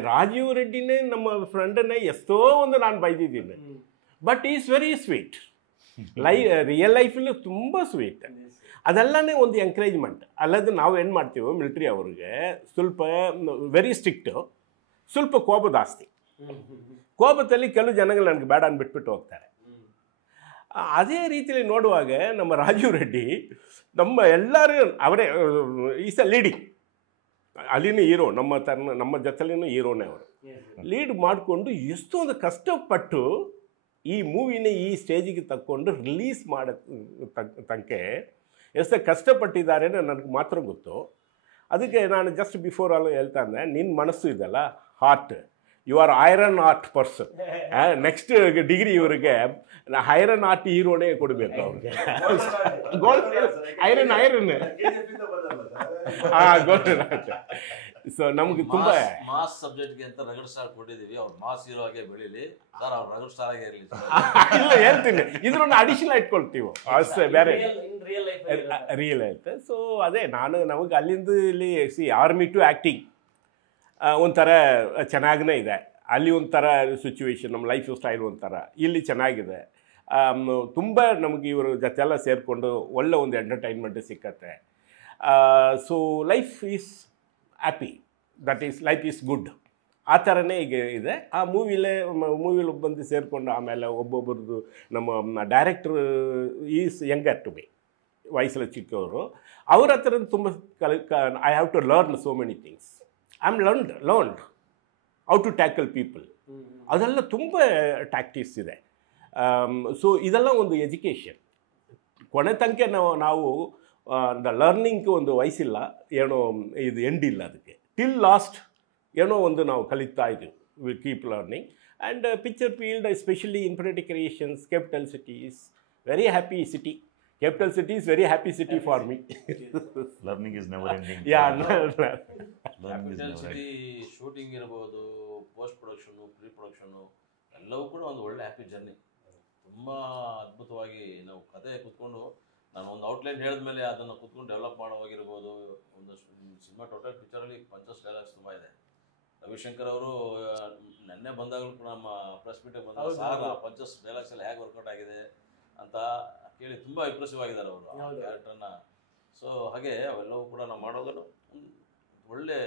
ರಾಜೀವ್ ರೆಡ್ಡಿನೇ ನಮ್ಮ ಫ್ರೆಂಡನ್ನೇ ಎಷ್ಟೋ ಒಂದು ನಾನು ಬೈದಿದ್ದೀನಿ. But is very sweet. Real ಲೈಫಲ್ಲಿ ತುಂಬ ಸ್ವೀಟ್. ಅದೆಲ್ಲನೇ ಒಂದು ಎಂಕರೇಜ್ಮೆಂಟ್. ಅಲ್ಲದೆ ನಾವು ಏನು ಮಾಡ್ತೀವೋ ಮಿಲಿಟ್ರಿ ಅವ್ರಿಗೆ ಸ್ವಲ್ಪ ವೆರಿ ಸ್ಟ್ರಿಕ್ಟು, ಸ್ವಲ್ಪ ಕೋಪ ಜಾಸ್ತಿ. ಕೋಪದಲ್ಲಿ ಕೆಲವು ಜನಗಳು ನನಗೆ ಬೇಡ ಅಂದ್ಬಿಟ್ಬಿಟ್ಟು ಹೋಗ್ತಾರೆ. ಅದೇ ರೀತಿಯಲ್ಲಿ ನೋಡುವಾಗ ನಮ್ಮ ರಾಜೀವ್ ರೆಡ್ಡಿ ನಮ್ಮ ಎಲ್ಲರೂ ಅವರೇ ಈಸ್ ಅ ಲೀಡಿಂಗ್, ಅಲ್ಲಿನೂ ಹೀರೋ, ನಮ್ಮ ಜೊತೆಲಿನೂ ಹೀರೋನೇ ಅವರು. ಲೀಡ್ ಮಾಡಿಕೊಂಡು ಎಷ್ಟೊಂದು ಕಷ್ಟಪಟ್ಟು ಈ ಮೂವಿನ ಈ ಸ್ಟೇಜಿಗೆ ತಕ್ಕೊಂಡು ರಿಲೀಸ್ ಮಾಡೋ ತನಕ ಎಷ್ಟು ಕಷ್ಟಪಟ್ಟಿದ್ದಾರೆ ನನಗೆ ಮಾತ್ರ ಗೊತ್ತು. ಅದಕ್ಕೆ ನಾನು ಜಸ್ಟ್ ಬಿಫೋರ್ ಆಲ್ ಹೇಳ್ತಾ ಇದ್ದೆ, ನಿನ್ನ ಮನಸ್ಸು ಇದೆಲ್ಲ heart, you are iron heart person. Next degree ಇವರಿಗೆ ಐರನ್ ಆರ್ಟ್ ಹೀರೋನೇ ಕೊಡಬೇಕು ಅವ್ರಿಗೆ. Iron golden art. ಸೊ ನಮ್ಗೆ ತುಂಬ ಮಾಸ್ ಸಬ್ಜೆಕ್ಟ್ಗೆ ಅಂತ ರಗಡ್ ಸ್ಟಾರ್ ಕೊಟ್ಟಿದ್ದೀವಿ. ಅವ್ರು ಮಾಸ್ ಹೀರೋ ಆಗಿ ಬೆಳೀಲಿ ಸರ್, ಅವ್ರು ರಗಡ್ ಸ್ಟಾರ್ ಆಗಿ ಇರಲಿ. ಇಲ್ಲ ಹೇಳ್ತೀನಿ, ಇದ್ರನ್ನ ಅಡಿಷನಲ್ ಇಟ್ಕೊಳ್ತೀವಿ ಅಷ್ಟೇ, ಬೇರೆ ರಿಯಲ್ ಐತೆ. ಸೊ ಅದೇ ನಮಗೆ ಅಲ್ಲಿಂದ ಇಲ್ಲಿ ಆರ್ಮಿ ಟು ಆ್ಯಕ್ಟಿಂಗ್ ಒಂಥರ ಚೆನ್ನಾಗೇ ಇದೆ. ಅಲ್ಲಿ ಒಂಥರ ಸಿಚುವೇಶನ್, ನಮ್ಮ ಲೈಫ್ ಸ್ಟೈಲ್ ಒಂಥರ, ಇಲ್ಲಿ ಚೆನ್ನಾಗಿದೆ. ತುಂಬ ನಮಗೆ ಇವರು ಜೊತೆಲ್ಲ ಸೇರಿಕೊಂಡು ಒಳ್ಳೆ ಒಂದು ಎಂಟರ್ಟೈನ್ಮೆಂಟ್ ಸಿಕ್ಕತ್ತೆ. So life is happy, that is life is good. ಆ ಥರನೇ ಈಗ ಇದೆ. ಆ ಮೂವಿಲಿ ಬಂದು ಸೇರಿಕೊಂಡು ಆಮೇಲೆ ಒಬ್ಬೊಬ್ಬರದು ನಮ್ಮ director is younger to me, ವಯಸ್ಸಲ್ಲಿ ಚಿಕ್ಕವರು. ಅವ್ರ ಹತ್ರ ತುಂಬ I have to learn so many things. I am learned how to tackle people. ಅದೆಲ್ಲ ತುಂಬ ಟ್ಯಾಕ್ಟಿಕ್ಸ್ ಇದೆ. ಸೊ ಇದೆಲ್ಲ ಒಂದು ಎಜುಕೇಷನ್. ಕೊನೆ ತನಕ ನಾವು ಲರ್ನಿಂಗ್ಗೆ ಒಂದು ವಯಸ್ಸಿಲ್ಲ, ಏನೋ ಇದು ಎಂಡ್ ಇಲ್ಲ ಅದಕ್ಕೆ. ಟಿಲ್ ಲಾಸ್ಟ್ ಏನೋ ಒಂದು ನಾವು ಕಲಿತಾ ಇದ್ದೀವಿ. We keep learning. And picture field, especially infinity creations, capital city is very happy city. Capital city is very happy city for me. Learning is never ending. Yeah. Capital city shooting ಇರ್ಬೋದು, post production, pre production ಎಲ್ಲವೂ ಕೂಡ ಒಂದು ಒಳ್ಳೆ happy journey. ತುಂಬ ಅದ್ಭುತವಾಗಿ ನಾವು ಕತೆ ಕೂತ್ಕೊಂಡು, ನಾನು ಒಂದು ಔಟ್ಲೈನ್ ಹೇಳಿದ್ಮೇಲೆ ಅದನ್ನು ಕೂತ್ಕೊಂಡು ಡೆವಲಪ್ ಮಾಡೋವಾಗಿರ್ಬೋದು. ಒಂದು ಸಿನಿಮಾ ಟೋಟಲ್ ಪಿಕ್ಚರಲ್ಲಿ ಪಂಚಸ್ ಡೈಲಾಗ್ಸ್ ತುಂಬ ಇದೆ. ರವಿಶಂಕರ್ ಅವರು ನೆನ್ನೆ ಬಂದಾಗಲೂ ಕೂಡ ನಮ್ಮ ಪ್ರೆಸ್ ಮೀಟಿಗೆ ಬಂದಾಗ ಸಾರ್ ಆ ಪಂಚಸ್ ಡೈಲಾಗ್ಸ್ ಎಲ್ಲ ಹೇಗೆ ವರ್ಕೌಟ್ ಆಗಿದೆ ಅಂತ ಕೇಳಿ ತುಂಬ ಇಂಪ್ರೆಸಿವ್ ಆಗಿದ್ದಾರೆ ಅವರು ಆ ಕ್ಯಾರೆಕ್ಟರ್ನ. ಸೊ ಹಾಗೆ ಅವೆಲ್ಲವೂ ಕೂಡ ನಾವು ಮಾಡೋದು ಒಳ್ಳೆ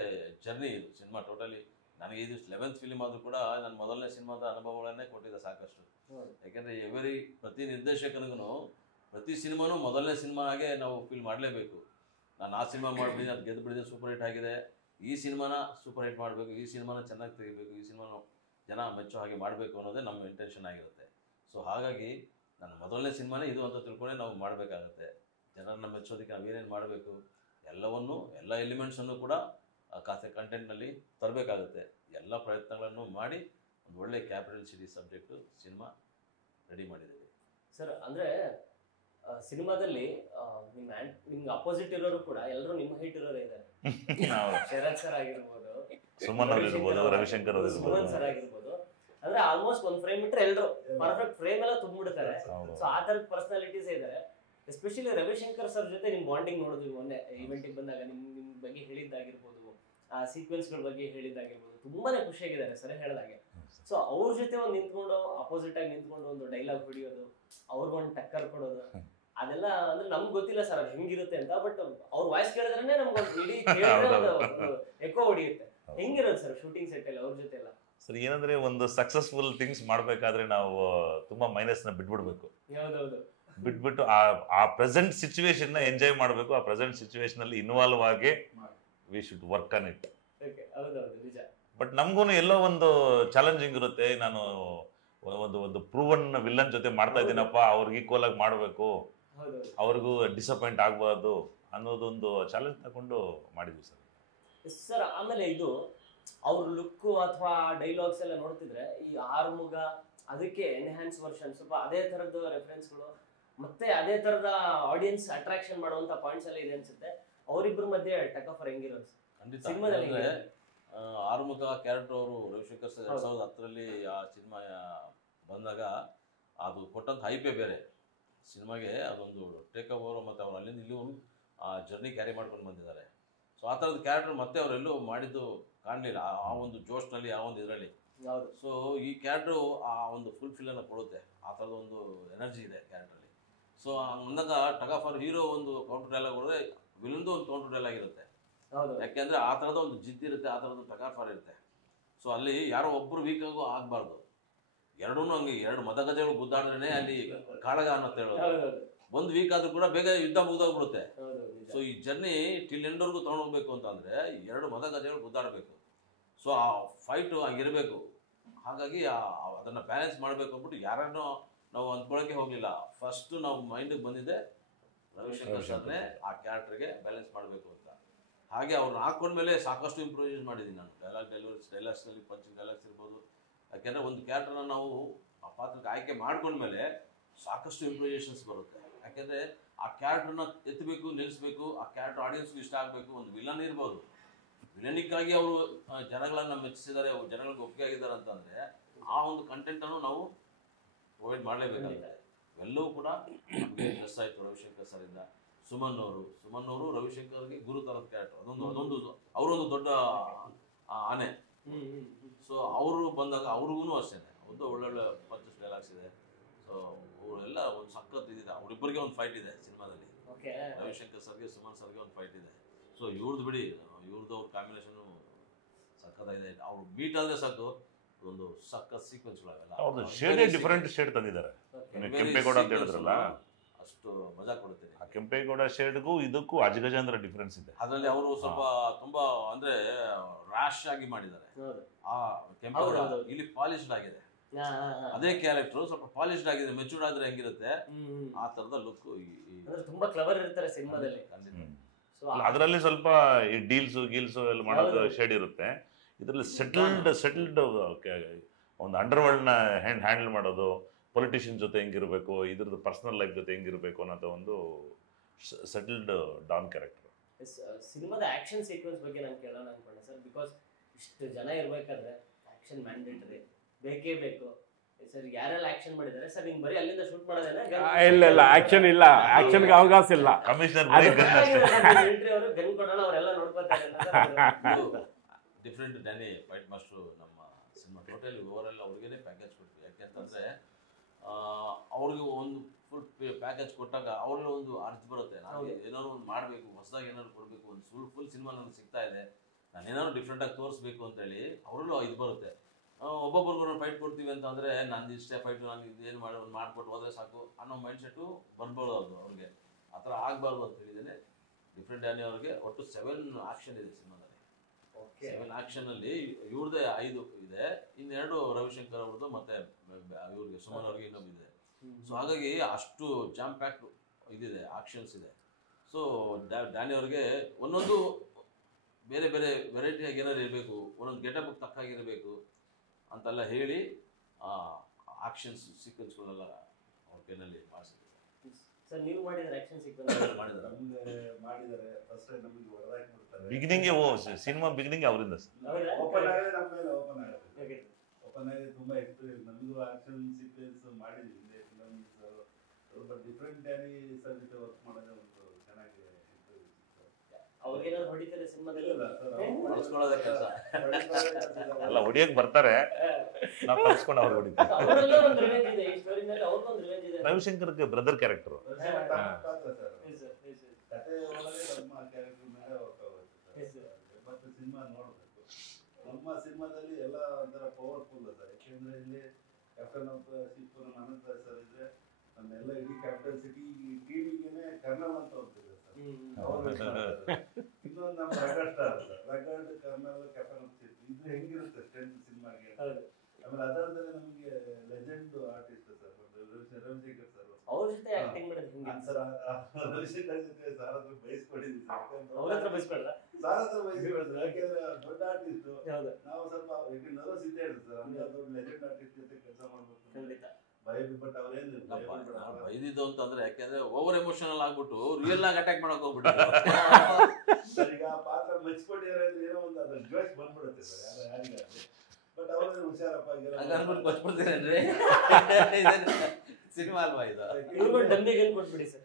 ಜರ್ನಿ ಇದು ಸಿನಿಮಾ ಟೋಟಲಿ. ನನಗೆ ಇದು 11th ಫಿಲಿಮ್ ಆದರೂ ಕೂಡ ನನ್ನ ಮೊದಲನೇ ಸಿನಿಮಾದ ಅನುಭವಗಳನ್ನೇ ಕೊಟ್ಟಿದೆ ಸಾಕಷ್ಟು. ಯಾಕೆಂದರೆ ಪ್ರತಿ ನಿರ್ದೇಶಕನಿಗೂ ಪ್ರತಿ ಸಿನಿಮಾನೂ ಮೊದಲನೇ ಸಿನಿಮಾಗೆ ನಾವು ಫೀಲ್ ಮಾಡಲೇಬೇಕು. ನಾನು ಆ ಸಿನಿಮಾ ಮಾಡಿದ್ದೀನಿ, ಅದು ಗೆದ್ದು ಬಿಡಿದೆ, ಸೂಪರ್ ಹಿಟ್ ಆಗಿದೆ, ಈ ಸಿನಿಮಾನ ಸೂಪರ್ ಹಿಟ್ ಮಾಡಬೇಕು, ಈ ಸಿನಿಮಾನ ಚೆನ್ನಾಗಿ ತೆಗಿಬೇಕು, ಈ ಸಿನಿಮಾನ ಜನ ಮೆಚ್ಚೋ ಹಾಗೆ ಮಾಡಬೇಕು ಅನ್ನೋದೇ ನಮ್ಮ ಇಂಟೆನ್ಷನ್ ಆಗಿರುತ್ತೆ. ಸೊ ಹಾಗಾಗಿ ನನ್ನ ಮೊದಲನೇ ಸಿನಿಮಾನೇ ಇದು ಅಂತ ತಿಳ್ಕೊಂಡೆ ನಾವು ಮಾಡಬೇಕಾಗತ್ತೆ. ಜನರನ್ನ ಮೆಚ್ಚೋದಕ್ಕೆ ನಾವೇನೇನು ಮಾಡಬೇಕು ಎಲ್ಲ ಎಲಿಮೆಂಟ್ಸನ್ನು ಕೂಡ ಕಂಟೆಂಟ್ನಲ್ಲಿ ತರಬೇಕಾಗುತ್ತೆ. ಎಲ್ಲ ಪ್ರಯತ್ನಗಳನ್ನು ಮಾಡಿ ಒಂದು ಒಳ್ಳೆ capital city subject cinema ready ಮಾಡಿದ್ದೀವಿ ಸರ್. ಅಂದರೆ ಸಿನಿಮಾದಲ್ಲಿ ನಿಮ್ಗೆ ಅಪೋಸಿಟ್ ಇರೋರು ಕೂಡ ಎಲ್ಲರೂ ನಿಮ್ಮ ಹೈಟ್ ಇರೋರೇ ಇದ್ದಾರೆ. ಶರತ್ ಸರ್ ಆಗಿರ್ಬೋದು, ಸುಮನ್ ಅವರು ಇರ್ಬೋದು, ರವಿಶಂಕರ್ ಅವರು ಇರ್ಬೋದು, ಸುಮನ್ ಸರ್ ಆಗಿರ್ಬೋದು. ಅಂದ್ರೆ ಆಲ್ಮೋಸ್ಟ್ ಒಂದು ಫ್ರೇಮ್ ಇಟ್ಟರೆ ಎಲ್ಲರೂ ಪರ್ಫೆಕ್ಟ್ ಫ್ರೇಮ್ ಎಲ್ಲ ತುಂಬಿಡ್ತಾರೆ. ಸೊ ಆ ಥರದ ಪರ್ಸನಾಲಿಟೀಸ್ ಇದ್ದಾರೆ. ಎಸ್ಪೆಷಲಿ ರವಿಶಂಕರ್ ಸರ್ ಜೊತೆ ನಿಮ್ಮ ಬಾಂಡಿಂಗ್ ನೋಡಿದ್ವಿ ಮೊನ್ನೆ ಈವೆಂಟಿಗೆ ಬಂದಾಗ. ನಿಮ್ಮ ಬಗ್ಗೆ ಹೇಳಿದ್ದಾಗಿರ್ಬೋದು, ಆ ಸೀಕ್ವೆನ್ಸ್ಗಳ ಬಗ್ಗೆ ಹೇಳಿದ್ದಾಗಿರ್ಬೋದು ತುಂಬಾನೇ ಖುಷಿಯಾಗಿದ್ದಾರೆ ಸರ್ ಹೇಳಿದಾಗೆ. ಸೊ ಅವ್ರ ಜೊತೆ ಒಂದು ನಿಂತ್ಕೊಂಡು ಅಪೋಸಿಟ್ ಆಗಿ ನಿಂತ್ಕೊಂಡು ಒಂದು ಡೈಲಾಗ್ ಹೊಡಿಯೋದು, ಅವ್ರಿಗೊಂದು ಟಕ್ಕರ್ ಕೊಡೋದು, ಅದೆಲ್ಲ ಅಂದ್ರೆ ನಮ್ಗೆ ಗೊತ್ತಿಲ್ಲ ಸರ್ ಅದು ಹೆಂಗಿರುತ್ತೆ ಅಂತ. ಬಟ್ ಅವ್ರ ವಾಯ್ಸ್ ಕೇಳಿದ್ರೆ ನಮ್ಗೊಂದು ಇಡೀ ಎಕೋ ಹೊಡಿಯುತ್ತೆ. ಹೆಂಗಿರೋದು ಸರ್ ಶೂಟಿಂಗ್ ಸೆಟ್ ಅಲ್ಲಿ ಅವ್ರ ಜೊತೆ ಎಲ್ಲ? ಸರ್ ಏನಂದ್ರೆ ಒಂದು ಸಕ್ಸಸ್ಫುಲ್ ಥಿಂಗ್ಸ್ ಮಾಡ್ಬೇಕಾದ್ರೆ ನಾವು ತುಂಬಾ ಮೈನಸ್ನ ಬಿಟ್ಬಿಡ್ಬೇಕು. ಹೌದೌದು. ಬಿಟ್ಬಿಟ್ಟು ಆ ಪ್ರೆಸೆಂಟ್ ಸಿಚುವೇಶನ್ ನ ಎಂಜಾಯ್ ಮಾಡಬೇಕು. ಆ ಪ್ರೆಸೆಂಟ್ ಸಿಚುವೇಶನ್ ಅಲ್ಲಿ ಇನ್ವಾಲ್ವ್ ಆಗಿ we should work on it. ಹೌದೌದು ನಿಜ. ಬಟ್ ನಮಗೂ ಎಲ್ಲೋ ಒಂದು ಚಾಲೆಂಜಿಂಗ್ ಇರುತ್ತೆ. ನಾನು ಒಂದು ಪ್ರೂವನ್ ವಿಲ್ಲನ್ ಜೊತೆ ಮಾಡ್ತಾ ಇದ್ದೀನಪ್ಪ, ಅವ್ರಿಗೆ ಈಕ್ವಲ್ ಆಗಿ ಮಾಡಬೇಕು, ಅವ್ರಿಗೂ ಡಿಸಪಾಯಿಂಟ್ ಆಗಬಾರ್ದು ಅನ್ನೋದೊಂದು ಚಾಲೆಂಜ್ ತಗೊಂಡು ಮಾಡಿದ್ವಿ ಸರ್. ಸರ್ ಆಮೇಲೆ ಇದು ಅವ್ರ ಲುಕ್ ಅಥವಾ ಡೈಲಾಗ್ಸ್ ಎಲ್ಲ ನೋಡ್ತಿದ್ರೆ ಈ ಆರುಮುಗ ಅದಕ್ಕೆ ಎನ್ಹ್ಯಾನ್ಸ್ ವರ್ಷನ್ ಸ್ವಲ್ಪ ಅದೇ ತರದ ರೆಫರೆನ್ಸ್ಗಳು ಮತ್ತೆ ಅದೇ ತರದ ಆಡಿಯನ್ಸ್ ಅಟ್ರಾಕ್ಷನ್ ಮಾಡುವಂತ ಪಾಯಿಂಟ್ಸ್ ಎಲ್ಲ ಇದೆ ಅನ್ಸುತ್ತೆ. ಅವರಿಬ್ಬರ ಮಧ್ಯೆ ಟಕ್ ಆಫರ್ ಹೆಂಗಿರೋದು ಸಿನಿಮಾದಲ್ಲಿ? ಆರುಮುಗ ಕ್ಯಾರೆಕ್ಟರ್ ಅವರು ರವಿಶಂಕರ್ ಸರ್ 2010ರಲ್ಲಿ ಆ ಸಿನಿಮಾ ಬಂದಾಗ ಅದು ಕೊಟ್ಟಂತ ಹೈಪೇ ಬೇರೆ ಸಿನಿಮಾಗೆ. ಅದೊಂದು ಟೇಕ್ ಓವರ್ ಮತ್ತು ಅವ್ರು ಅಲ್ಲಿಂದ ಇಲ್ಲೂ ಆ ಜರ್ನಿ ಕ್ಯಾರಿ ಮಾಡ್ಕೊಂಡು ಬಂದಿದ್ದಾರೆ. ಸೊ ಆ ಥರದ ಕ್ಯಾರೆಕ್ಟರ್ ಮತ್ತೆ ಅವರೆಲ್ಲೂ ಮಾಡಿದ್ದು ಕಾಣಲಿಲ್ಲ ಆ ಒಂದು ಜೋಶ್ನಲ್ಲಿ, ಆ ಒಂದು ಇದರಲ್ಲಿ. ಸೊ ಈ ಕ್ಯಾರೆಕ್ಟ್ರು ಆ ಒಂದು ಫುಲ್ಫಿಲ್ಲನ್ನು ಕೊಡುತ್ತೆ. ಆ ಥರದ ಒಂದು ಎನರ್ಜಿ ಇದೆ ಕ್ಯಾರೆಕ್ಟ್ರಲ್ಲಿ. ಸೊ ಅಂದಾಗ ಟಗ್ ಆಫ್ ಅವರ್ ಹೀರೋ ಒಂದು ಕೌಂಟರ್ ಡೈಲಾಗ್ ಹೊಡೆದ್ರೆ ವಿಲನ್ದು ಒಂದು ಕೌಂಟರ್ ಡೈಲಾಗ್ ಇರುತ್ತೆ. ಯಾಕೆಂದರೆ ಆ ಥರದ ಒಂದು ಜಿದ್ದಿರುತ್ತೆ, ಆ ಥರದ್ದು ಟಗ್ ಆಫ್ ಅವರ್ ಇರುತ್ತೆ. ಸೊ ಅಲ್ಲಿ ಯಾರೋ ಒಬ್ಬರು ವೀಕಾಗೂ ಆಗಬಾರ್ದು. ಎರಡೂ ಹಂಗೆ ಎರಡು ಮದಗಜಗಳು ಗುದ್ದಾಡ್ರೆ ಅಲ್ಲಿ ಕಾಳಗ ಅನ್ನೋದು ಹೇಳೋದು. ಒಂದು ವೀಕ್ ಆದ್ರೂ ಕೂಡ ಬೇಗ ಯುದ್ಧ ಮುಗ್ದೋಗ್ಬಿಡುತ್ತೆ. ಸೊ ಈ ಜರ್ನಿ ಟಿಲ್ ಎಂಡ್ವರೆಗೂ ತೊಗೊಂಡೋಗ್ಬೇಕು ಅಂತಂದರೆ ಎರಡು ಮದಗಜಗಳು ಗುದ್ದಾಡಬೇಕು. ಸೊ ಆ ಫೈಟು ಹಂಗಿರಬೇಕು. ಹಾಗಾಗಿ ಅದನ್ನು ಬ್ಯಾಲೆನ್ಸ್ ಮಾಡಬೇಕು ಅಂದ್ಬಿಟ್ಟು ಯಾರನ್ನೂ ನಾವು ಅಂದ್ಕೊಳ್ಳೋಕ್ಕೆ ಹೋಗಲಿಲ್ಲ. ಫಸ್ಟು ನಾವು ಮೈಂಡಿಗೆ ಬಂದಿದ್ದೆ ರವಿಶಂಕರ್ ಸರ್ನೇ ಆ ಕ್ಯಾರೆಕ್ಟರ್ಗೆ ಬ್ಯಾಲೆನ್ಸ್ ಮಾಡಬೇಕು ಅಂತ. ಹಾಗೆ ಅವ್ರನ್ನ ಹಾಕೊಂಡ್ಮೇಲೆ ಸಾಕಷ್ಟು ಇಂಪ್ರೂವೈಸ್ ಮಾಡಿದ್ದೀನಿ ನಾನು. ಡೈಲಾಗ್ಸ್ನಲ್ಲಿ ಪಂಚಿಂಗ್ ಡೈಲಾಗ್ಸ್ ಇರ್ಬೋದು. ಯಾಕೆಂದರೆ ಒಂದು ಕ್ಯಾರೆಕ್ಟರ್ನ ನಾವು ಆ ಪಾತ್ರಕ್ಕೆ ಆಯ್ಕೆ ಮಾಡ್ಕೊಂಡ್ಮೇಲೆ ಸಾಕಷ್ಟು ಇಂಪ್ರೂವೈಸೇಷನ್ಸ್ ಬರುತ್ತೆ. ಯಾಕೆಂದರೆ ಆ ಕ್ಯಾರೆಕ್ಟರ್ನ ಎತ್ತಬೇಕು, ನಿಲ್ಲಿಸಬೇಕು, ಆ ಕ್ಯಾರೆಕ್ಟರ್ ಆಡಿಯನ್ಸ್ಗೆ ಇಷ್ಟ ಆಗಬೇಕು. ಒಂದು ವಿಲನ್ ಇರ್ಬೋದು, ವಿಲನಿಕ್ಕಾಗಿ ಅವರು ಜನಗಳನ್ನು ಮೆಚ್ಚಿಸಿದ್ದಾರೆ, ಜನಗಳಿಗೆ ಒಪ್ಪಿಗೆ ಆಗಿದ್ದಾರೆ ಅಂತಂದರೆ ಆ ಒಂದು ಕಂಟೆಂಟನ್ನು ನಾವು ಪ್ರೊವೈಡ್ ಮಾಡಲೇಬೇಕಾಗುತ್ತೆ. ಎಲ್ಲವೂ ಕೂಡ ನಮಗೆ ಡ್ರೆಸ್ ಆಯಿತು ರವಿಶಂಕರ್ ಸರಿಂದ. ಸುಮನ್ ಅವರು ರವಿಶಂಕರ್ಗೆ ಗುರು ಥರದ ಕ್ಯಾರೆಕ್ಟರ್. ಅದೊಂದು ಅವರೊಂದು ದೊಡ್ಡ ಆನೆ. ಸೊ ಅವರು ಬಂದಾಗ ಅವ್ರಿಗೂ ಅಷ್ಟೇ ಒಂದು ಒಳ್ಳೊಳ್ಳೆ ಪಂಚಸ್ ಡೈಲಾಗ್ಸ್ ಇದೆ. ಸೊ ಅವರೆಲ್ಲ ಒಂದು ಸಖತ್ ಇದಿದೆ. ಅವರಿಬ್ಬರಿಗೆ ಒಂದು ಫೈಟ್ ಇದೆ ಸಿನಿಮಾದಲ್ಲಿ. ರವಿಶಂಕರ್ ಸರ್ಗೆ ಸುಮನ್ ಸರ್ಗೆ ಒಂದು ಫೈಟ್ ಇದೆ. ಸೊ ಇವ್ರದ್ದು ಬಿಡಿ, ಇವ್ರದ್ದು ಅವ್ರ ಕಾಂಬಿನೇಷನು ಸಖತ್ತಾಗಿದೆ. ಅವ್ರು ಬೀಟ್ ಆದರೆ ಸಾಕು ಒಂದು ಸಖತ್ ಸೀಕ್ವೆನ್ಸ್ಗಳಾಗಲ್ಲ. ಅವ್ರದ್ದು ಶೇಡ್ ಡಿಫರೆಂಟ್ ಶೇಡ್ ತಂದಿದ್ದಾರೆ. ಕೆಂಪೇಗೌಡ ಅಂತ ಹೇಳಿದ್ರಲ್ಲ, ಅಷ್ಟು ಮಜಾ ಕೊಡುತ್ತೆ. ಆ ಕೆಂಪೇಗೌಡ ಶೇಡ್ಗೂ ಇದಕ್ಕೂ ಅಜಗಜಾಂತರ ಡಿಫರೆನ್ಸ್ ಇದೆ. ಅದರಲ್ಲಿ ಅವರು ಸ್ವಲ್ಪ ತುಂಬಾ ಅಂದ್ರೆ ರ್ಯಾಶ್ ಆಗಿ ಮಾಡಿದ್ದಾರೆ. ಆ ಕೆಂಪೇಗೌಡ ಇಲ್ಲಿ ಪಾಲಿಶ್ಡ್ ಆಗಿದೆ. ಅದೇ ಕ್ಯಾರೆಕ್ಟರ್ ಸ್ವಲ್ಪ ಪಾಲಿಶ್ಡ್ ಆಗಿದೆ. ಮೆಚೂರ್ಡ್ ಆದ್ರೆ ಹೆಂಗಿರುತ್ತೆ ಆ ತರದ ಲುಕ್ ತುಂಬಾ ಕ್ಲವರ್ ಇರ್ತಾರೆ ಸಿನಿಮಾದಲ್ಲಿ. ಅದರಲ್ಲಿ ಸ್ವಲ್ಪ ಈ ಗೀಲ್ಸು ಎಲ್ಲ ಮಾಡೋದು ಶೇಡ್ ಇರುತ್ತೆ. ಇದರಲ್ಲಿ ಸೆಟಲ್ಡ್ ಒಂದು ಅಂಡರ್ವರ್ಲ್ಡ್ ನ ಹ್ಯಾಂಡಲ್ ಮಾಡೋದು, ಪೊಲಿಟಿಷಿಯನ್ ಜೊತೆ ಹೆಂಗಿರ್ಬೇಕು, ಇದ್ರದ್ದು ಪರ್ಸನಲ್ ಲೈಫ್ ಜೊತೆ ಹೆಂಗಿರ್ಬೇಕು ಅನ್ನೋದು ಒಂದು ಸೆಟಲ್ಡ್ ಡಾನ್ ಕ್ಯಾರೆಕ್ಟರ್. ಸಿನಿಮಾದ ಆಕ್ಷನ್ ಸೀಕ್ವೆನ್ಸ್ ಬಗ್ಗೆ ನಾನು ಕೇಳೋಣ ಅನ್ಕೊಂಡೆ ಸರ್. ಬಿಕಾಸ್ ಇಷ್ಟು ಜನ ಇರ್ಬೇಕಾದ್ರೆ ಆಕ್ಷನ್ ಮ್ಯಾಂಡೇಟರಿ ಬೇಕೇ ಬೇಕು. ಸರ್ ಯಾರೆಲ್ಲ ಆಕ್ಷನ್ ಮಾಡಿದ್ದಾರೆ ಸರ್? ನಿಮ್ಗೆ ಬರೀ ಅಲ್ಲಿಂದ ಶೂಟ್ ಮಾಡೋದೇನಾ? ಇಲ್ಲ ಆಕ್ಷನ್ ಇಲ್ಲ, ಆಕ್ಷನ್ಗೆ ಅವಕಾಶ ಇಲ್ಲ. ಕಮಿಷನರ್ ಅವರು ಗನ್ ಕೊಡೋಣ, ಅವರೆಲ್ಲ ನೋಡ್ಕೊತಾರೆ. ಡಿಫ್ರೆಂಟ್ ಡ್ಯಾನಿ ಫೈಟ್ ಮಾಸ್ಟ್ರು ನಮ್ಮ ಸಿನಿಮಾ ಟೋಟಲ್ ಓವರೆಲ್ಲ ಅವ್ರಿಗೇನೆ ಪ್ಯಾಕೇಜ್ ಕೊಡ್ತೀವಿ. ಯಾಕೆಂತಂದರೆ ಅವ್ರಿಗೆ ಒಂದು ಫುಲ್ ಪ್ಯಾಕೇಜ್ ಕೊಟ್ಟಾಗ ಅವ್ರಿಗೆ ಒಂದು ಅರ್ಜ್ ಬರುತ್ತೆ. ನಾನು ಏನಾದ್ರು ಒಂದು ಮಾಡಬೇಕು, ಹೊಸದಾಗಿ ಏನಾದ್ರು ಕೊಡಬೇಕು, ಒಂದು ಫುಲ್ ಸಿನಿಮಾ ನನಗೆ ಸಿಗ್ತಾ ಇದೆ, ನಾನು ಏನಾದ್ರು ಡಿಫ್ರೆಂಟಾಗಿ ತೋರಿಸ್ಬೇಕು ಅಂತೇಳಿ ಅವರಲ್ಲೂ ಇದು ಬರುತ್ತೆ. ಒಬ್ಬೊಬ್ರಿಗೂ ನಾವು ಫೈಟ್ ಕೊಡ್ತೀವಿ ಅಂತಂದರೆ ನಾನು ಇಷ್ಟೇ ಫೈಟು, ನಾನು ಇದೇನು ಮಾಡಿ ಒಂದು ಮಾಡಿಕೊಟ್ಟು ಹೋದರೆ ಸಾಕು ಅನ್ನೋ ಮೈಂಡ್ ಸೆಟ್ಟು ಬರ್ಬೋದು ಅವ್ರಿಗೆ. ಆ ಥರ ಆಗಬಾರ್ದು ಅಂತ ಹೇಳಿದ್ದೇನೆ. ಡಿಫ್ರೆಂಟ್ ಡ್ಯಾನಿ ಅವ್ರಿಗೆ ಒಟ್ಟು 7 ಆಕ್ಷನ್ ಇದೆ ಸಿನಿಮಾದಲ್ಲಿ. 7 ಆಕ್ಷನಲ್ಲಿ ಇವ್ರದ್ದೇ 5 ಇದೆ, ಇನ್ನೆರಡು ರವಿಶಂಕರ್ ಅವ್ರದ್ದು ಮತ್ತೆ ಇವ್ರಿಗೆ ಸುಮನ್ ಅವ್ರಿಗೆ ಇನ್ನೊಬ್ಬ ಇದೆ. ಸೊ ಹಾಗಾಗಿ ಅಷ್ಟು ಜಾಮ್ ಪ್ಯಾಕ್ ಇದಿದೆ, ಆಕ್ಷನ್ಸ್ ಇದೆ. ಸೊ ಡ್ಯಾನಿ ಅವ್ರಿಗೆ ಒಂದೊಂದು ಬೇರೆ ಬೇರೆ ವೆರೈಟಿಯಾಗಿ ಏನಾದ್ರು ಇರಬೇಕು, ಒಂದೊಂದು ಗೆಟಪ್ ತಕ್ಕಾಗಿರಬೇಕು ಅಂತೆಲ್ಲ ಹೇಳಿ ಆಕ್ಷನ್ಸ್ ಸೀಕ್ವೆನ್ಸ್ಗಳೆಲ್ಲ ಅವ್ರ ಕೈನಲ್ಲಿ ಮಾಡಿಸಿದ್ದಾರೆ. ಸರ್ ನೀವು ಮಾಡಿದ್ರೆ ಆಕ್ಷನ್ ಸೀಕ್ವೆನ್ಸ್ ಮಾಡಿದ್ದಾರೆ. ಫಸ್ಟ್ ನಮಗೆ ಹೊರದಾಕಿ ಬಿಡ್ತಾರೆ. ಬಿಗಿನಿಂಗ್ ಸಿನಿಮಾ ಬಿಗಿನಿಂಗ್ ಅವರಿಂದ ಓಪನ್ ಆಗಿದೆ, ನಮ್ಮ ಮೇಲೆ ಓಪನ್ ಆಗುತ್ತೆ. ಓಪನ್ ಆಗಿ ತುಂಬಾ ಎಕ್ಸ್ಪೀರಿಯನ್ಸ್. ನಮಗೂ ಆಕ್ಷನ್ ಸೀಕ್ವೆನ್ಸ್ ಮಾಡಿದ್ವಿ ಫಿಲಮ್ಸ್. ಸ್ವಲ್ಪ ಡಿಫ್ರೆಂಟ್ ಡ್ಯಾನಿ ಸರ್ ಜೊತೆ ವರ್ಕ್ ಮಾಡೋದೇ ಒಂದು ಚೆನ್ನಾಗಿದೆ. ಅವ್ರಿಗೇನಾದ್ರು ಹೊಡಿತಾರೆ ಸಿನಿಮಾದಲ್ಲಿ? ಹೊಡ್ಸ್ಕೊಳ್ಳೋದೇ ಕೆಲಸ. ಅಲ್ಲ ಹೊಡಿಯಕ್ ಬರ್ತಾರೆ, ನಾವು ಕಲ್ಸ್ಕೊಂಡು ಅವ್ರು ಹೊಡಿತೀವಿ. ಅವರಲ್ಲೂ ಒಂದು ರಿವೆಂಜ್ ಇದೆ ಈ ಸ್ಟೋರಿನಲ್ಲಿ, ಅವ್ರಿಗೊಂದು ರಿವೆಂಜ್ ಇದೆ. ರವಿಶಂಕರ್ಗೆ ಬ್ರದರ್ ಕ್ಯಾರೆಕ್ಟರ್. ಕತೆ ಒಳಗೆ ನಮ್ಮ ಕ್ಯಾರೆಕ್ಟರ್ ಮೇಲೆ ಹೋಗುತ್ತೆ ಮತ್ತೆ ಸಿನಿಮಾ ನೋಡ್ಬೇಕು. ನಮ್ಮ ಸಿನಿಮಾದಲ್ಲಿ ಎಲ್ಲ ಒಂಥರ ಪವರ್ಫುಲ್ ಸರ್. ಯಾಕೆಂದ್ರೆ ಇಲ್ಲಿ ಕ್ಯಾಪ್ಟನ್ ಆಫ್ ಶಿಪ್ ನಮ್ಮ ಅನಂತ ಸರ್ ಇದ್ರೆ ನಮ್ಮೆಲ್ಲ ಇಡೀ ಕ್ಯಾಪಿಟಲ್ ಸಿಟಿ ಟೀಮಿಗೆ ಕರ್ನಲ್ ಅಂತ ಹೋಗ್ತಿದೆ ಸರ್. ಇನ್ನೊಂದು ನಮ್ಮ rugged star sir, rugged colonel captain of ship ಇದು ಹೆಂಗಿರುತ್ತೆ ಸ್ಟ್ರೆಂತ್ ಸಿನಿಮಾಗೆ. ಆಮೇಲೆ ಅದಾದ್ರೆ ನಮಗೆ legend artist sir Ravishankar sir, ಅವ್ರ ಜೊತೆ ಆಕ್ಟಿಂಗ್ ಮಾಡೋದು ಹೆಂಗೆ ಸರ್? ರವಿಶಂಕರ್ ಜೊತೆ ಸಾರ್ ಹತ್ರ ಬಯಸ್ಕೊಂಡಿದ್ದೀವಿ ಸರ್. ಅವ್ರ ಹತ್ರ ಬಯಸ್ಕೊಳ್ಳ ಸಾರ್ ಹತ್ರ ಬಯಸ್ಕೊಳ್ತಾರೆ, ಯಾಕೆಂದ್ರೆ ದೊಡ್ಡ ಆರ್ಟಿಸ್ಟ್ ನಾವು ಸ್ವಲ್ಪ ನರ್ವಸ್ ಇದ್ದೇ ಇರುತ್ತೆ ಸರ್. ಅಂದ್ರೆ ದೊಡ್ಡ ಲೆಜೆಂಡ್ ಆರ್ಟಿಸ್ಟ್ ಜೊತೆ ಕೆಲಸ ಮಾಡ್ಬೇಕು ಖಂಡಿತ ಭಯ ಬಟ್ ಅವ್ರೇನು ಬೈದಿದ್ದು ಅಂತಂದ್ರೆ ಯಾಕೆಂದ್ರೆ ಓವರ್ ಎಮೋಷನಲ್ ಆಗ್ಬಿಟ್ಟು ರಿಯಲ್ ಆಗಿ ಅಟ್ಯಾಕ್ ಮಾಡಕ್ ಹೋಗ್ಬಿಟ್ಟು ಸರ್. ಈಗ ಆ ಪಾತ್ರ ಮೆಚ್ಕೊಂಡಿದ್ದಾರೆ ಅಂದ್ರೆ ಏನೋ ಒಂದು ಅದ್ರ ಜೋಶ್ ಬಂದ್ಬಿಡುತ್ತೆ ಸರ್ ಯಾರಿಗಾದ್ರೆ. ಬಟ್ ಅವ್ರೇನು ಹುಷಾರಪ್ಪ ಹಂಗನ್ಬಿಟ್ಟು ಕೊಚ್ಬಿಡ್ತೀರೇನ್ರಿ? ಸಿನಿಮಾ ಅಲ್ವಾ ಇದು? ಇವ್ರಿಗೊಂದು ಡಮ್ಮಿಗೆ ಏನು ಕೊಟ್ಬಿಡಿ ಸರ್.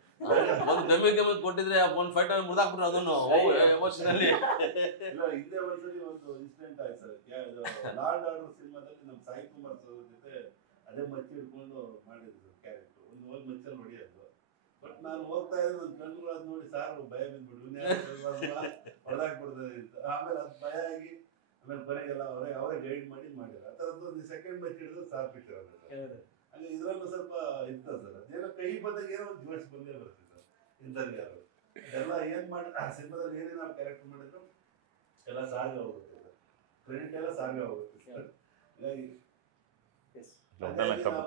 ಒಂದು ಡಮ್ಮಿಗೆ ಕೊಟ್ಟಿದ್ರೆ ಒಂದು ಫೈಟ್ ಅಲ್ಲಿ ಮುರಿದಾಕ್ಬಿಟ್ರು ಅದನ್ನು ಎಮೋಷನಲ್ಲಿ. ಇಲ್ಲ, ಹಿಂದೆ ಒಂದ್ಸರಿ ಒಂದು ಇನ್ಸಿಡೆಂಟ್ ಆಯ್ತು ಸರ್. ಲಾರ್ಡ್ ಆರ್ಡರ್ ಸಿನಿಮಾದಲ್ಲಿ ನಮ್ಮ ಸಾಯಿ ಕುಮಾರ್ ಸರ್ ಜೊತೆ ಅದೇ ಮಚ್ಚಿ ಹಿಡ್ಕೊಂಡು ಮಾಡಿದ್ರು ಕ್ಯಾರೆಕ್ಟರ್. ಒಂದು ಹೋಗಿ ಮಚ್ಚಲ್ಲಿ ಹೊಡೆಯೋದು. ಬಟ್ ನಾನು ಹೋಗ್ತಾ ಇದ್ದೆ, ನನ್ನ ಕಣ್ಣು ಅದು ನೋಡಿ ಸಾರ್ ಭಯ ಬಿದ್ಬಿಟ್ಟು ಹೊಡೆದಾಕ್ಬಿಡ್ತದೆ ಅಂತ. ಆಮೇಲೆ ಅದು ಭಯ ಆಗಿ ಆಮೇಲೆ ಬರೆಗೆಲ್ಲ ಅವರೇ ಗೈಡ್ ಮಾಡಿ ಮಾಡಿದ್ರು. ಆ ಥರದ್ದು ಒಂದು ಸೆಕೆಂಡ್ ಮಚ್ಚಿ ಹಿಡಿದು ಸಾರ್ ಪಿಕ್ಚರ್ ಹಾಗೆ ಇದ್ರಲ್ಲೂ ಸ್ವಲ್ಪ ಇರ್ತದೆ ಸರ್. ಅದೇನೋ ಕೈ ಬಂದಾಗ ಏನೋ ಒಂದು ಜೋಶ್ ಬಂದೇ ಬರುತ್ತೆ ಸರ್ ಇಂಥವ್ರಿಗೆ. ಯಾರು ಎಲ್ಲ ಏನು ಮಾಡಿ ಆ ಸಿನಿಮಾದಲ್ಲಿ ಏನೇ ನಾವು ಕ್ಯಾರೆಕ್ಟರ್ ಮಾಡಿದ್ರು ಎಲ್ಲ ಸಾರ್ಗೆ ಹೋಗುತ್ತೆ ಸರ್, ಕ್ರೆಡಿಟ್ ಎಲ್ಲ ಸಾರ್ಗೆ ಹೋಗುತ್ತೆ ಸರ್. ಹಾಗಾಗಿ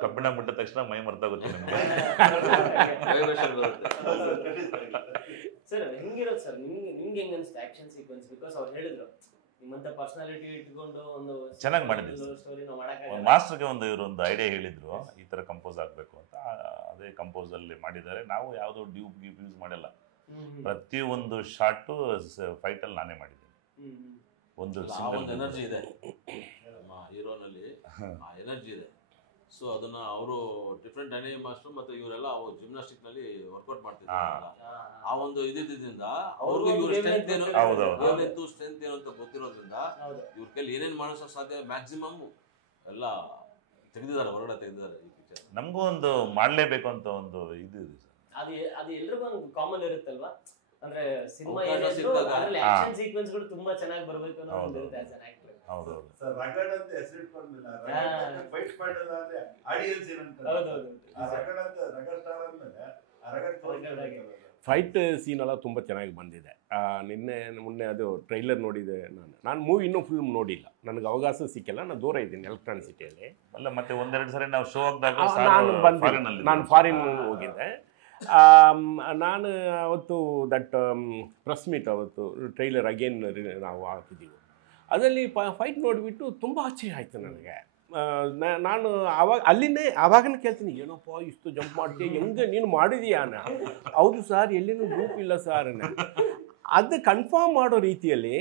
ಕಬ್ಬಿಣ ಬಿಟ್ಟ ತಕ್ಷಣ ಮೈ ಮರ್ತಾಗುತ್ತೆ ನಿಮ್ಗೆ. ಸರ್ ಹೆಂಗಿರೋದು ಸರ್ ನಿಮ್ಗೆ ಹೆಂಗ ಅನ್ಸುತ್ತೆ ಆಕ್ಷನ್ ಸೀಕ್ವೆನ್ಸ್? ಬಿಕಾಸ್ ಅವ್ರು ಹೇಳಿದ್ರು ನಿಮ್ಮಂತ ಪರ್ಸನಾಲಿಟಿ ಇಟ್ಕೊಂಡು ಒಂದು ಚೆನ್ನಾಗಿ ಮಾಡಿದ್ವಿ ಸ್ಟೋರಿ ನಾವು ಮಾಡಕ್ಕೆ ಒಂದು ಮಾಸ್ಟರ್ಗೆ ಇವರು ಐಡಿಯಾ ಹೇಳಿದ್ರು ಈ ತರ ಕಂಪೋಸ್ ಆಗ್ಬೇಕು ಅಂತ. ಅದೇ ಕಂಪೋಸ್ ಅಲ್ಲಿ ಮಾಡಿದ್ದಾರೆ. ನಾವು ಯಾವ್ದು ಡ್ಯೂಬ್ ಯೂಸ್ ಮಾಡಿಲ್ಲ. ಪ್ರತಿ ಒಂದು ಶಾರ್ಟು ಫೈಟ್ ಅಲ್ಲಿ ನಾನೇ ಮಾಡಿದ್ದೀನಿ. ಒಂದು ಎನರ್ಜಿ ಇದೆ ನಮ್ಮ ಹೀರೋನಲ್ಲಿ, ಆ ಎನರ್ಜಿ ಇದೆ. ಸೊ ಅದನ್ನ ಅವರು ಡಿಫ್ರೆಂಟ್ ಡೈನಮಿಕ್ ಮಾಸ್ಟರ್ ಮತ್ತೆ ಇವರೆಲ್ಲ ಜಿಮ್ನಾಸ್ಟಿಕ್ ನಲ್ಲಿ ವರ್ಕೌಟ್ ಮಾಡ್ತಿದ್ದಾರೆ. ಆ ಒಂದು ಇದರಿಂದ ಅವ್ರಿಗೂ ಇವ್ರ ಸ್ಟ್ರೆಂತ್ ಏನು ಸ್ಟ್ರೆಂತ್ ಏನು ಅಂತ ಗೊತ್ತಿರೋದ್ರಿಂದ ಇವ್ರ ಕೈಲಿ ಏನೇನು ಮಾಡಿಸೋ ಸಾಧ್ಯ ಮ್ಯಾಕ್ಸಿಮಮ್ ಎಲ್ಲ ತೆಗೆದಿದ್ದಾರೆ, ಹೊರಗಡೆ ತೆಗೆದಿದ್ದಾರೆ ಈ ಪಿಕ್ಚರ್. ನಮಗೂ ಒಂದು ಮಾಡಲೇಬೇಕು ಅಂತ ಒಂದು ಇದು ಇದೆ ಸರ್. ಅದು ಎಲ್ರಿಗೂ ಒಂದು ಕಾಮನ್ ಇರುತ್ತಲ್ವಾ? ಅಂದ್ರೆ ಸಿನಿಮಾ ಆಕ್ಷನ್ ಸೀಕ್ವೆನ್ಸ್ಗಳು ತುಂಬಾ ಚೆನ್ನಾಗಿ ಬರಬೇಕು ಅನ್ನೋ ಒಂದು ಇರುತ್ತೆ ಆಸ್ ಅನ್ ಆಕ್ಟರ್. ಹೌದೌದು ಸರ್, ರಗಡ್ ಅಂತ ಹೆಸರು ಇಟ್ಕೊಂಡಿಲ್ಲ. ಫೈಟ್ ಮಾಡಲ್ಲ ಅಂದ್ರೆ ಆಡಿಯನ್ಸ್ ಏನಂತ ರಗಡ್ ಅಂತ ರಗಡ್ ಸ್ಟಾರ್ ಅಂದ್ಮೇಲೆ ಆ ರಗಡ್ ಫೈಟ್ ಸೀನ್ ಎಲ್ಲ ತುಂಬ ಚೆನ್ನಾಗಿ ಬಂದಿದೆ. ಮೊನ್ನೆ ಅದು ಟ್ರೈಲರ್ ನೋಡಿದೆ. ನಾನು ಮೂವಿ ಇನ್ನೂ ಫಿಲ್ಮ್ ನೋಡಿಲ್ಲ, ನನಗೆ ಅವಕಾಶ ಸಿಕ್ಕಿಲ್ಲ. ನಾನು ದೂರ ಇದ್ದೀನಿ ಎಲೆಕ್ಟ್ರಾನಿಕ್ ಸಿಟಿಯಲ್ಲಿ. ಅಲ್ಲ ಮತ್ತೆ ಒಂದೆರಡು ಸರಿ ನಾವು ಶೋ ಹಾಕಿದಾಗ ನಾನು ಫಾರಿನ್ ಹೋಗಿದ್ದೆ. ನಾನು ಅವತ್ತು ದಟ್ ಪ್ರೆಸ್ ಮೀಟ್ ಅವತ್ತು ಟ್ರೈಲರ್ ಅಗೇನ್ ನಾವು ಹಾಕಿದ್ದೀವಿ. ಅದರಲ್ಲಿ ಫೈಟ್ ನೋಡಿಬಿಟ್ಟು ತುಂಬ ಆಶ್ಚರ್ಯ ಆಯಿತು ನನಗೆ. ನಾನು ಆವಾಗನೇ ಕೇಳ್ತೀನಿ, ಏನಪ್ಪ ಇಷ್ಟು ಜಂಪ್ ಮಾಡ್ತೀಯ, ಹೆಂಗೆ ನೀನು ಮಾಡಿದೀಯಾ? ಹೌದು ಸರ್, ಎಲ್ಲಿನೂ ಗ್ರೂಪ್ ಇಲ್ಲ ಸರ್. ಅದು ಕನ್ಫರ್ಮ್ ಮಾಡೋ ರೀತಿಯಲ್ಲಿ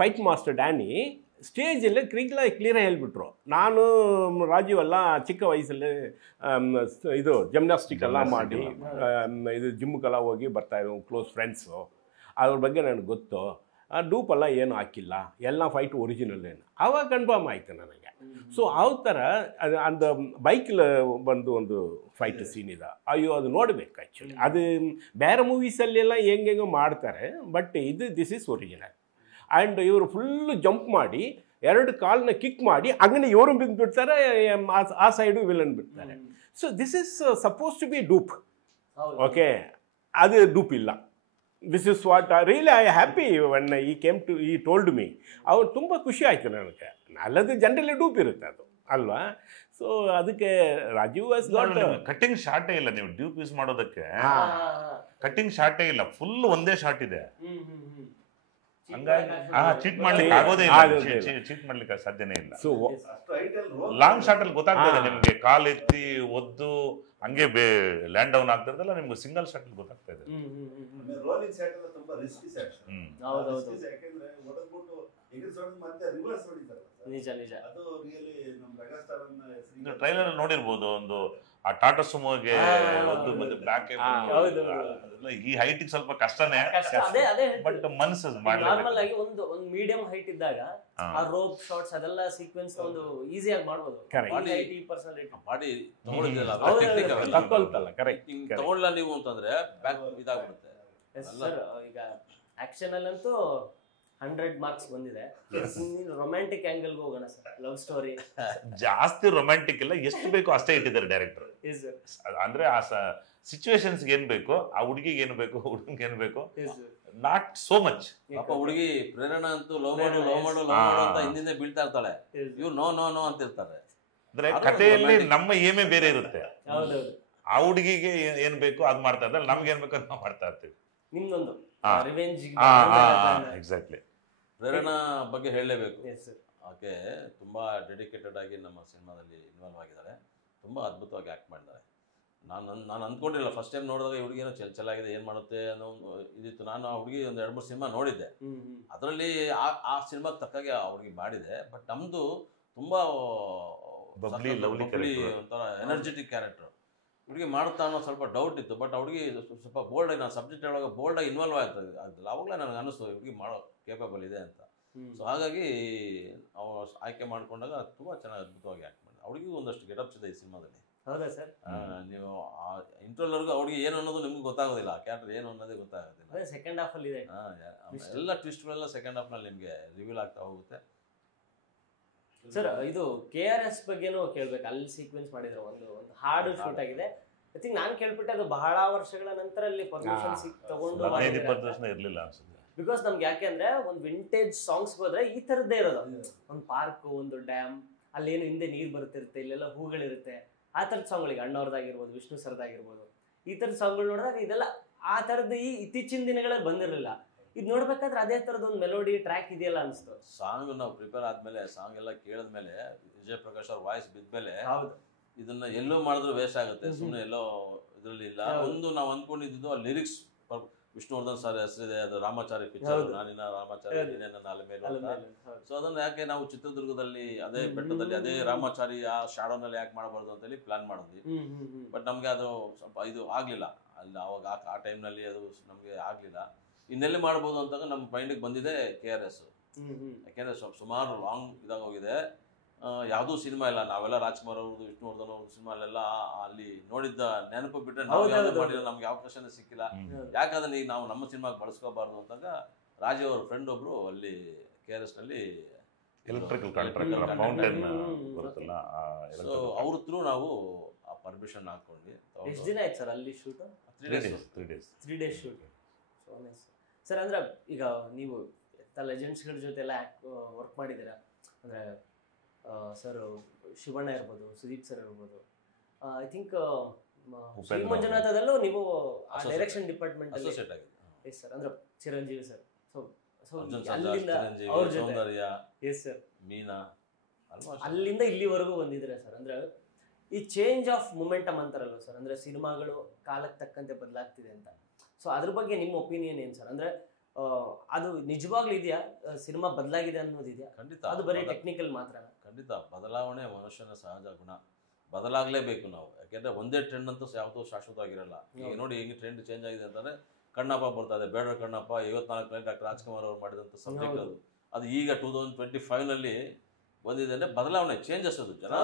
ಫೈಟ್ ಮಾಸ್ಟರ್ ಡ್ಯಾನಿ ಸ್ಟೇಜಲ್ಲಿ ಕ್ಲಿಯರಾಗಿ ಹೇಳ್ಬಿಟ್ರು. ನಾನು ರಾಜೀವ್ ಎಲ್ಲ ಚಿಕ್ಕ ವಯಸ್ಸಲ್ಲಿ ಇದು ಜಿಮ್ನಾಸ್ಟಿಕ್ ಎಲ್ಲ ಮಾಡಿ ಇದು ಜಿಮ್ಗೆಲ್ಲ ಹೋಗಿ ಬರ್ತಾಯಿದ್ರು, ಕ್ಲೋಸ್ ಫ್ರೆಂಡ್ಸು. ಅದ್ರ ಬಗ್ಗೆ ನನಗೆ ಗೊತ್ತು. ಡೂಪೆಲ್ಲ ಏನು ಹಾಕಿಲ್ಲ, ಎಲ್ಲ ಫೈಟ್ ಒರಿಜಿನಲ್ ಏನು. ಆವಾಗ ಕನ್ಫರ್ಮ್ ಆಯಿತು ನನಗೆ. ಸೊ ಆ ಥರ ಅದು ಬೈಕಲ್ಲಿ ಬಂದು ಒಂದು ಫೈಟ್ ಸೀನ್ ಇದೆ. ಅಯ್ಯೋ, ಅದು ನೋಡಬೇಕು ಆ್ಯಕ್ಚುಲಿ. ಅದು ಬೇರೆ ಮೂವೀಸಲ್ಲೆಲ್ಲ ಹೆಂಗೆಂಗೋ ಮಾಡ್ತಾರೆ, but this is original. And ಇವರು ಫುಲ್ಲು ಜಂಪ್ ಮಾಡಿ 2 ಕಾಲನ್ನ ಕಿಕ್ ಮಾಡಿ ಹಂಗನೇ ಇವರು ಬಿದ್ದುಬಿಡ್ತಾರೆ, ಆ ಸೈಡು ವಿಲನ್ ಬಿಡ್ತಾರೆ. So this is suppose to be dupe. Okay, ಅದು ಡೂಪ್ ಇಲ್ಲ. This is what really I happy when he told me. ಅವ್ರು ತುಂಬ ಖುಷಿ ಆಯಿತು ನನಗೆ. ಅಲ್ಲದು ಜನರಲಿ ಡೂಪ್ ಇರುತ್ತೆ ಅದು ಅಲ್ವಾ? ಸೊ ಅದಕ್ಕೆ ರಾಜೀವ್ ವಾಸ್ ಗಾಟ್ ಕಟ್ಟಿಂಗ್ ಶಾರ್ಟೇ ಇಲ್ಲ. ನೀವು ಡ್ಯೂಪ್ ಯೂಸ್ ಮಾಡೋದಕ್ಕೆ ಕಟ್ಟಿಂಗ್ ಶಾರ್ಟೇ ಇಲ್ಲ, ಫುಲ್ ಒಂದೇ ಶಾರ್ಟ್ ಇದೆ. ಹಂಗಾಗಿ ಚೀಟ್ ಮಾಡ್ಲಿಕ್ಕೆ ಆಗೋದೇ ಇಲ್ಲ, ಚೀಟ್ ಮಾಡ್ಲಿಕ್ಕೆ ಸಾಧ್ಯನೇ ಇಲ್ಲ. ಸೊ ಲಾಂಗ್ ಶಾರ್ಟ್ ಅಲ್ಲಿ ಗೊತ್ತಾಗ್ತದೆ ನಿಮ್ಗೆ, ಕಾಲೆತ್ತಿ ಒದ್ದು ಹಂಗೆ ಲ್ಯಾಂಡ್ ಡೌನ್ ಆಗ್ತಿರ್ತಲ್ಲ, ನಿಮ್ಗೆ ಸಿಂಗಲ್ ಶಾಟ್ ಅಲ್ಲಿ ಗೊತ್ತಾಗ್ತಾ ಇದೆ. ರೋಲಿಂಗ್ ಶಾಟ್ ಎಲ್ಲ ತುಂಬಾ ರಿಸ್ಕಿ ಶಾಟ್. ಯಾಕೆಂದ್ರೆ ಹೊಡೆದ್ಬಿಟ್ಟು ಎಗರ್ಸೋದು ಮತ್ತೆ ರಿವರ್ಸ್ ಹೊಡಿತಾರೆ. ನಿಜ ನಿಜ. ಅದು ರಿಯಲಿ ನಮ್ಮ ಮೆಗಾಸ್ಟಾರ್ ಅನ್ನ ಟ್ರೈಲರ್ ನೋಡಿರ್ಬೋದು, ಒಂದು ಆ ಟಾಟಾ ಸುಮೋಗೆ ಒಂದು ಹೌದು. ಮತ್ತೆ ಬ್ಯಾಕ್ ಹೌದು. ಈ ಹೈಟ್ ಸ್ವಲ್ಪ ಕಷ್ಟನೇ, ಕಷ್ಟ, ಅದೇ ಬಟ್ ಮನಸ್ಸು ನಾರ್ಮಲ್ ಮಾಡ್ಲೇಬೇಕು. ಆಗಿ ಒಂದು ಮೀಡಿಯಂ ಹೈಟ್ ಇದ್ದಾಗ ಹಾ. ಆ ರೋಪ್ ಶಾರ್ಟ್ಸ್ ಅದೆಲ್ಲ ಸೀಕ್ವೆನ್ಸ್ ಒಂದು ಈಸಿಯಾಗಿ ಮಾಡ್ಬೋದು. Correct. ಬಾಡಿ ಪರ್ಸನಲ್ ಬಾಡಿ ತಗೊಳಿದ್ರಲ್ಲ ಹೌದು, ಟೆಕ್ನಿಕ್ ಹೌದು. ತಕ್ಕೊಳ್ತಲ್ಲ, ಕರೆಕ್ಟ್. ಹಿಂಗ್ ತಗೊಳ್ಳ ನೀವು ಅಂತಂದ್ರೆ ಬ್ಯಾಕ್ ಇದಾಗ್ಬಿಡುತ್ತೆ. ಸರ್ ಈಗ ಆಕ್ಷನ್ ಅಲ್ಲಂತೂ 100 ಮಾರ್ಕ್ಸ್ ಬಂದಿದೆ. ರೊಮ್ಯಾಂಟಿಕ್ ಆಂಗಲ್ ಹೋಗೋಣ ಸರ್. ಲವ್ ಸ್ಟೋರಿ ಜಾಸ್ತಿ ರೊಮ್ಯಾಂಟಿಕ್ ಇಲ್ಲ, ಎಷ್ಟು ಬೇಕೋ ಅಷ್ಟೇ ಇಟ್ಟಿದ್ದಾರೆ ಡೈರೆಕ್ಟರ್. ಅಂದ್ರೆ ಆ ಸಿಚುವೇಶನ್ಸ್ ಏನ್ ಬೇಕು, ಆ ಹುಡುಗಿಗೆ ಏನ್ ಬೇಕು, ಹುಡುಗಂಗೆ ಏನ್ ಬೇಕು, ನಾಟ್ ಸೋ ಮಚ್. ಪಾಪ ಹುಡುಗಿ ಪ್ರೇರಣಾ ಅಂತೂ ಲವ್ ಮಾಡು ಅಂತ ಹಿಂದಿಂದ ಬೀಳ್ತಾ ಇರ್ತಾಳೆ, ಇವ್ರು ನೋ ನೋ ನೋ ಅಂತ ಇರ್ತಾರೆ. ಅಂದ್ರೆ ಕಥೆಯಲ್ಲಿ ನಮ್ಮ ಏಮೇ ಬೇರೆ ಇರುತ್ತೆ. ಹೌದೌದು. ಆ ಹುಡುಗಿಗೆ ಏನ್ ಬೇಕು ಅದ್ ಮಾಡ್ತಾ ಇದ್ದಾರೆ, ನಮ್ಗೆ ಏನ್ ಬೇಕು ಅದ್ ನಾವು ಮಾಡ್ತಾ ಇರ್ತೀವಿ. ನಿಮ್ದೊಂದು ಹಾ. Revenge exactly. ಪ್ರೇರಣಾ ಬಗ್ಗೆ ಹೇಳಲೇಬೇಕು. ಆಕೆ ತುಂಬಾ ಡೆಡಿಕೇಟೆಡ್ ಆಗಿ ನಮ್ಮ ಸಿನಿಮಾದಲ್ಲಿ ಇನ್ವಾಲ್ವ್ ಆಗಿದ್ದಾರೆ. ತುಂಬಾ ಅದ್ಭುತವಾಗಿ ಆಕ್ಟ್ ಮಾಡಿದ್ದಾರೆ. ನಾನು ಅಂದ್ಕೊಂಡಿಲ್ಲ ಫಸ್ಟ್ ಟೈಮ್ ನೋಡಿದಾಗ ಈ ಹುಡುಗಿ ಏನೋ ಚೆನ್ನಾಗಿದೆ, ಏನು ಮಾಡುತ್ತೆ ಅನ್ನೋ ಇದಿತ್ತು. ನಾನು ಆ ಹುಡುಗಿ ಒಂದು 2-3 ಸಿನಿಮಾ ನೋಡಿದ್ದೆ. ಅದರಲ್ಲಿ ಆ ಸಿನಿಮಾಗೆ ತಕ್ಕಾಗೆ ಆ ಹುಡುಗಿ ಮಾಡಿದೆ. ಬಟ್ ನಮ್ದು ತುಂಬಾ Bubbly, lovely ಒಂಥರ ಎನರ್ಜೆಟಿಕ್ ಕ್ಯಾರೆಕ್ಟರ್. ಹುಡುಗಿ ಮಾಡುತ್ತಾ ಅನ್ನೋ ಸ್ವಲ್ಪ ಡೌಟ್ ಇತ್ತು. ಬಟ್ ಹುಡುಗಿ ಸ್ವಲ್ಪ ಬೋಲ್ಡಾಗಿ, ನಾನು ಸಬ್ಜೆಕ್ಟ್ ಹೇಳುವಾಗ ಬೋಲ್ಡಾಗಿ ಇನ್ವಾಲ್ವ್ ಆಗ್ತದೆ. ಅವಾಗಲೇ ನನಗೆ ಅನ್ನಿಸ್ತು ಹುಡುಗಿ ಮಾಡೋ ಕೇಪಬಲ್ ಇದೆ ಅಂತ. ಸೊ ಹಾಗಾಗಿ ನಾವು ಆಯ್ಕೆ ಮಾಡ್ಕೊಂಡಾಗ ತುಂಬ ಚೆನ್ನಾಗಿ ಅದ್ಭುತವಾಗಿ ಆ್ಯಕ್ಟ್ ಮಾಡಿದೆ. ಅವಳಿಗೂ ಒಂದಷ್ಟು ಗೆಟಪ್ಸ್ ಇದೆ ಈ ಸಿನಿಮಾದಲ್ಲಿ. ಹೌದಾ ಸರ್? ನೀವು ಆ ಇಂಟ್ರೋಲ್ವರೆಗೂ ಅವ್ರಿಗೆ ಏನು ಅನ್ನೋದು ನಿಮ್ಗೆ ಗೊತ್ತಾಗೋದಿಲ್ಲ, ಆ ಕ್ಯಾರೆಕ್ಟರ್ ಏನು ಅನ್ನೋದೇ ಗೊತ್ತಾಗೋದಿಲ್ಲ. ಸೆಕೆಂಡ್ ಹಾಫ್ ಅಲ್ಲಿ ಇದೆ ಎಲ್ಲ ಟ್ವಿಸ್ಟ್ಗಳೆಲ್ಲ ಸೆಕೆಂಡ್ ಹಾಫ್ನಲ್ಲಿ ನಿಮಗೆ ರಿವೀಲ್ ಆಗ್ತಾ ಹೋಗುತ್ತೆ. ಸರ್. ಇದು KRS ಬಗ್ಗೆನೂ ಕೇಳ್ಬೇಕು. ಅಲ್ಲಿ ಸೀಕ್ವೆನ್ಸ್ ಮಾಡಿದ್ರು, ಒಂದು ಹಾಡು ಶೂಟ್ ಆಗಿದೆ. ಐ ಥಿಂಕ್ ನಾನು ಕೇಳ್ಬಿಟ್ಟೆ ಅದು ಬಹಳ ವರ್ಷಗಳ ನಂತರ ಅಲ್ಲಿ ಪರ್ಮಿಷನ್ ತಗೊಂಡು 15-20 ವರ್ಷ ಇರ್ಲಿಲ್ಲ ಅನ್ಸುತ್ತೆ. ಬಿಕಾಸ್ ನಮ್ಗೆ ಯಾಕೆ ಅಂದ್ರೆ ಒಂದು ವಿಂಟೇಜ್ ಸಾಂಗ್ಸ್ ಹೋದ್ರೆ ಈ ತರದ್ದೇ ಇರೋದು. ಒಂದು ಪಾರ್ಕ್, ಒಂದು ಡ್ಯಾಮ್, ಅಲ್ಲೇನು ಹಿಂದೆ ನೀರು ಬರ್ತಿರುತ್ತೆ, ಇಲ್ಲೆಲ್ಲ ಹೂಗಳಿರುತ್ತೆ. ಆ ಥರದ ಸಾಂಗ್ಗಳಿಗೆ ಅಣ್ಣವ್ರದ್ದಾಗಿರ್ಬೋದು, ವಿಷ್ಣು ಸರ್ದಾಗಿರ್ಬೋದು, ಈ ಥರದ ಸಾಂಗ್ಗಳು ನೋಡಿದಾಗ ಇದೆಲ್ಲ ಆ ಥರದ್ದು ಈ ಇತ್ತೀಚಿನ ದಿನಗಳಲ್ಲಿ ಬಂದಿರಲಿಲ್ಲ. ಇದು ನೋಡ್ಬೇಕಾದ್ರೆ ಅದೇ ಥರದ ಒಂದು ಮೆಲೋಡಿ ಟ್ರ್ಯಾಕ್ ಇದೆಯಲ್ಲ ಅನಿಸ್ತು. ಸಾಂಗ್ ನಾವು ಪ್ರಿಪೇರ್ ಆದ್ಮೇಲೆ, ಸಾಂಗ್ ಎಲ್ಲ ಕೇಳಿದ್ಮೇಲೆ, ವಿಜಯ್ ಪ್ರಕಾಶ್ ಅವ್ರ ವಾಯ್ಸ್ ಬಿದ್ಮೇಲೆ ಇದನ್ನ ಎಲ್ಲೋ ಮಾಡಿದ್ರು ವೇಸ್ಟ್ ಆಗುತ್ತೆ, ಸುಮ್ಮನೆ ಎಲ್ಲೋ ಇದರಲ್ಲಿ ಇಲ್ಲ. ಒಂದು ನಾವು ಅಂದ್ಕೊಂಡಿದ್ದು ಆ ಲಿರಿಕ್ಸ್ ವಿಷ್ಣುವರ್ಧನ್ ಸರ್ ಹೆಸರಿದೆ, ಅದು ರಾಮಾಚಾರಿ ಪಿಕ್ಚರ್, ನಾನಿನ ರಾಮಾಚಾರಿ ನೀನೇ ನನ್ನ ಅಲೆಮೇಲು ಅಂತ. ಸೊ ಅದನ್ನ ಯಾಕೆ ನಾವು ಚಿತ್ರದುರ್ಗದಲ್ಲಿ ಅದೇ ಬೆಟ್ಟದಲ್ಲಿ ಅದೇ ರಾಮಾಚಾರಿ ಆ ಶಾಡೋನಲ್ಲಿ ಯಾಕೆ ಮಾಡಬಾರ್ದು ಅಂತೇಳಿ ಪ್ಲಾನ್ ಮಾಡಿದ್ವಿ. ಬಟ್ ನಮ್ಗೆ ಅದು ಸ್ವಲ್ಪ ಇದು ಆಗ್ಲಿಲ್ಲ ಅಲ್ಲಿ ಅವಾಗ, ಆ ಟೈಮ್ನಲ್ಲಿ ಅದು ನಮ್ಗೆ ಆಗ್ಲಿಲ್ಲ. ಇನ್ನೆಲ್ಲಿ ಮಾಡ್ಬೋದು ಅಂತಾಗ ನಮ್ಮ ಮೈಂಡಿಗೆ ಬಂದಿದೆ KRS. ಯಾಕೆಂದ್ರೆ ಸುಮಾರು ಲಾಂಗ್ ಇದಾಗೋಗಿದೆ, ಯಾವುದೂ ಸಿನಿಮಾ ಇಲ್ಲ. ನಾವೆಲ್ಲ ರಾಜ್ಕುಮಾರ್ ಅವ್ರದ್ದು, ವಿಷ್ಣುವರ್ಧನ್ ಅವ್ರದ್ದು ಸಿನಿಮಾ ಅಲ್ಲೆಲ್ಲ ಅಲ್ಲಿ ನೋಡಿದ್ದ ನೆನಪು ಬಿಟ್ಟರೆ ನಾವು ಯಾವ್ದು ಮಾಡಿಲ್ಲ, ನಮ್ಗೆ ಅವಕಾಶನೇ ಸಿಕ್ಕಿಲ್ಲ. ಯಾಕಂದ್ರೆ ಈಗ ನಾವು ನಮ್ಮ ಸಿನಿಮಾಗೆ ಬಳಸ್ಕೋಬಾರ್ದು ಅಂತಾಗ ರಾಜೀವ್ ಅವ್ರ ಫ್ರೆಂಡ್ ಒಬ್ರು ಅಲ್ಲಿ KRS ನಲ್ಲಿ ಎಲೆಕ್ಟ್ರಿಕಲ್ ಕಾಂಟ್ರಾಕ್ಟರ್ ಫೌಂಟೇನ್ ಬರುತ್ತಲ್ಲ, ಸೊ ಅವ್ರ ಥ್ರೂ ನಾವು ಆ ಪರ್ಮಿಷನ್ ಹಾಕೊಂಡ್ವಿ. ಎಷ್ಟು ದಿನ ಆಯ್ತು ಸರ್ ಅಲ್ಲಿ shoot? 3 days shoot. So nice sir. ಅಂದ್ರೆ ಈಗ ನೀವು ಲೆಜೆಂಡ್ಸ್ಗಳ ಜೊತೆ ಎಲ್ಲ ವರ್ಕ್ ಮಾಡಿದ್ದೀರಾ. ಅಂದರೆ ಸರ್ ಶಿವಣ್ಣ ಇರ್ಬೋದು, ಸುದೀಪ್ ಸರ್ ಇರ್ಬೋದು, ಐ ಥಿಂಕ್ ಶ್ರೀ ಮಂಜುನಾಥದಲ್ಲೂ ನೀವು ಆ ಡೈರೆಕ್ಷನ್ ಡಿಪಾರ್ಟ್ಮೆಂಟ್ ಅಲ್ಲಿ ಎಸ್ ಸರ್. ಅಂದ್ರೆ ಚಿರಂಜೀವಿ ಸರ್, ಸೊ ಅಲ್ಲಿಂದ ಅವ್ರ ಜೊತೆ ಎಸ್ ಸರ್ ಮೀನಾ ಅಲ್ಲಿಂದ ಇಲ್ಲಿವರೆಗೂ ಬಂದಿದ್ರೆ ಸರ್. ಅಂದ್ರೆ ಈ ಚೇಂಜ್ ಆಫ್ ಮೊಮೆಂಟಮ್ ಅಂತಾರಲ್ವ ಸರ್, ಅಂದ್ರೆ ಸಿನಿಮಾಗಳು ಕಾಲಕ್ಕೆ ತಕ್ಕಂತೆ ಬದಲಾಗ್ತಿದೆ ಅಂತ. ಸೊ ಅದ್ರ ಬಗ್ಗೆ ನಿಮ್ಮ ಒಪಿನಿಯನ್ ಏನು ಸರ್? ಅಂದ್ರೆ ಅದು ನಿಜವಾಗ್ಲೂ ಇದೆಯಾ, ಸಿನಿಮಾ ಬದಲಾಗಿದೆ ಅನ್ನೋದಿದೆಯಾ? ಖಂಡಿತ. ಅದು ಬರೀ ಟೆಕ್ನಿಕಲ್ ಮಾತ್ರ? ಖಂಡಿತ. ಬದಲಾವಣೆ ಮನುಷ್ಯನ ಸಹಜ ಗುಣ, ಬದಲಾಗಲೇಬೇಕು ನಾವು. ಯಾಕೆಂದ್ರೆ ಒಂದೇ ಟ್ರೆಂಡ್ ಅಂತೂ ಯಾವುದೋ ಶಾಶ್ವತವಾಗಿರಲ್ಲ. ಈಗ ನೋಡಿ ಹೆಂಗೆ ಟ್ರೆಂಡ್ ಚೇಂಜ್ ಆಗಿದೆ ಅಂತಂದ್ರೆ, ಕಣ್ಣಪ್ಪ ಬರ್ತಾ ಇದೆ, ಬೇಡ ಕಣ್ಣಪ್ಪ 54ರಲ್ಲಿ ಡಾಕ್ಟರ್ ರಾಜ್ಕುಮಾರ್ ಅವರು ಮಾಡಿದಂಥ ಸಬ್ಜೆಕ್ಟ್ ಅದು ಈಗ 2025ನಲ್ಲಿ ಬಂದಿದೆ. ಅಂದರೆ ಬದಲಾವಣೆ, ಚೇಂಜಸ್. ಅದು ಜನ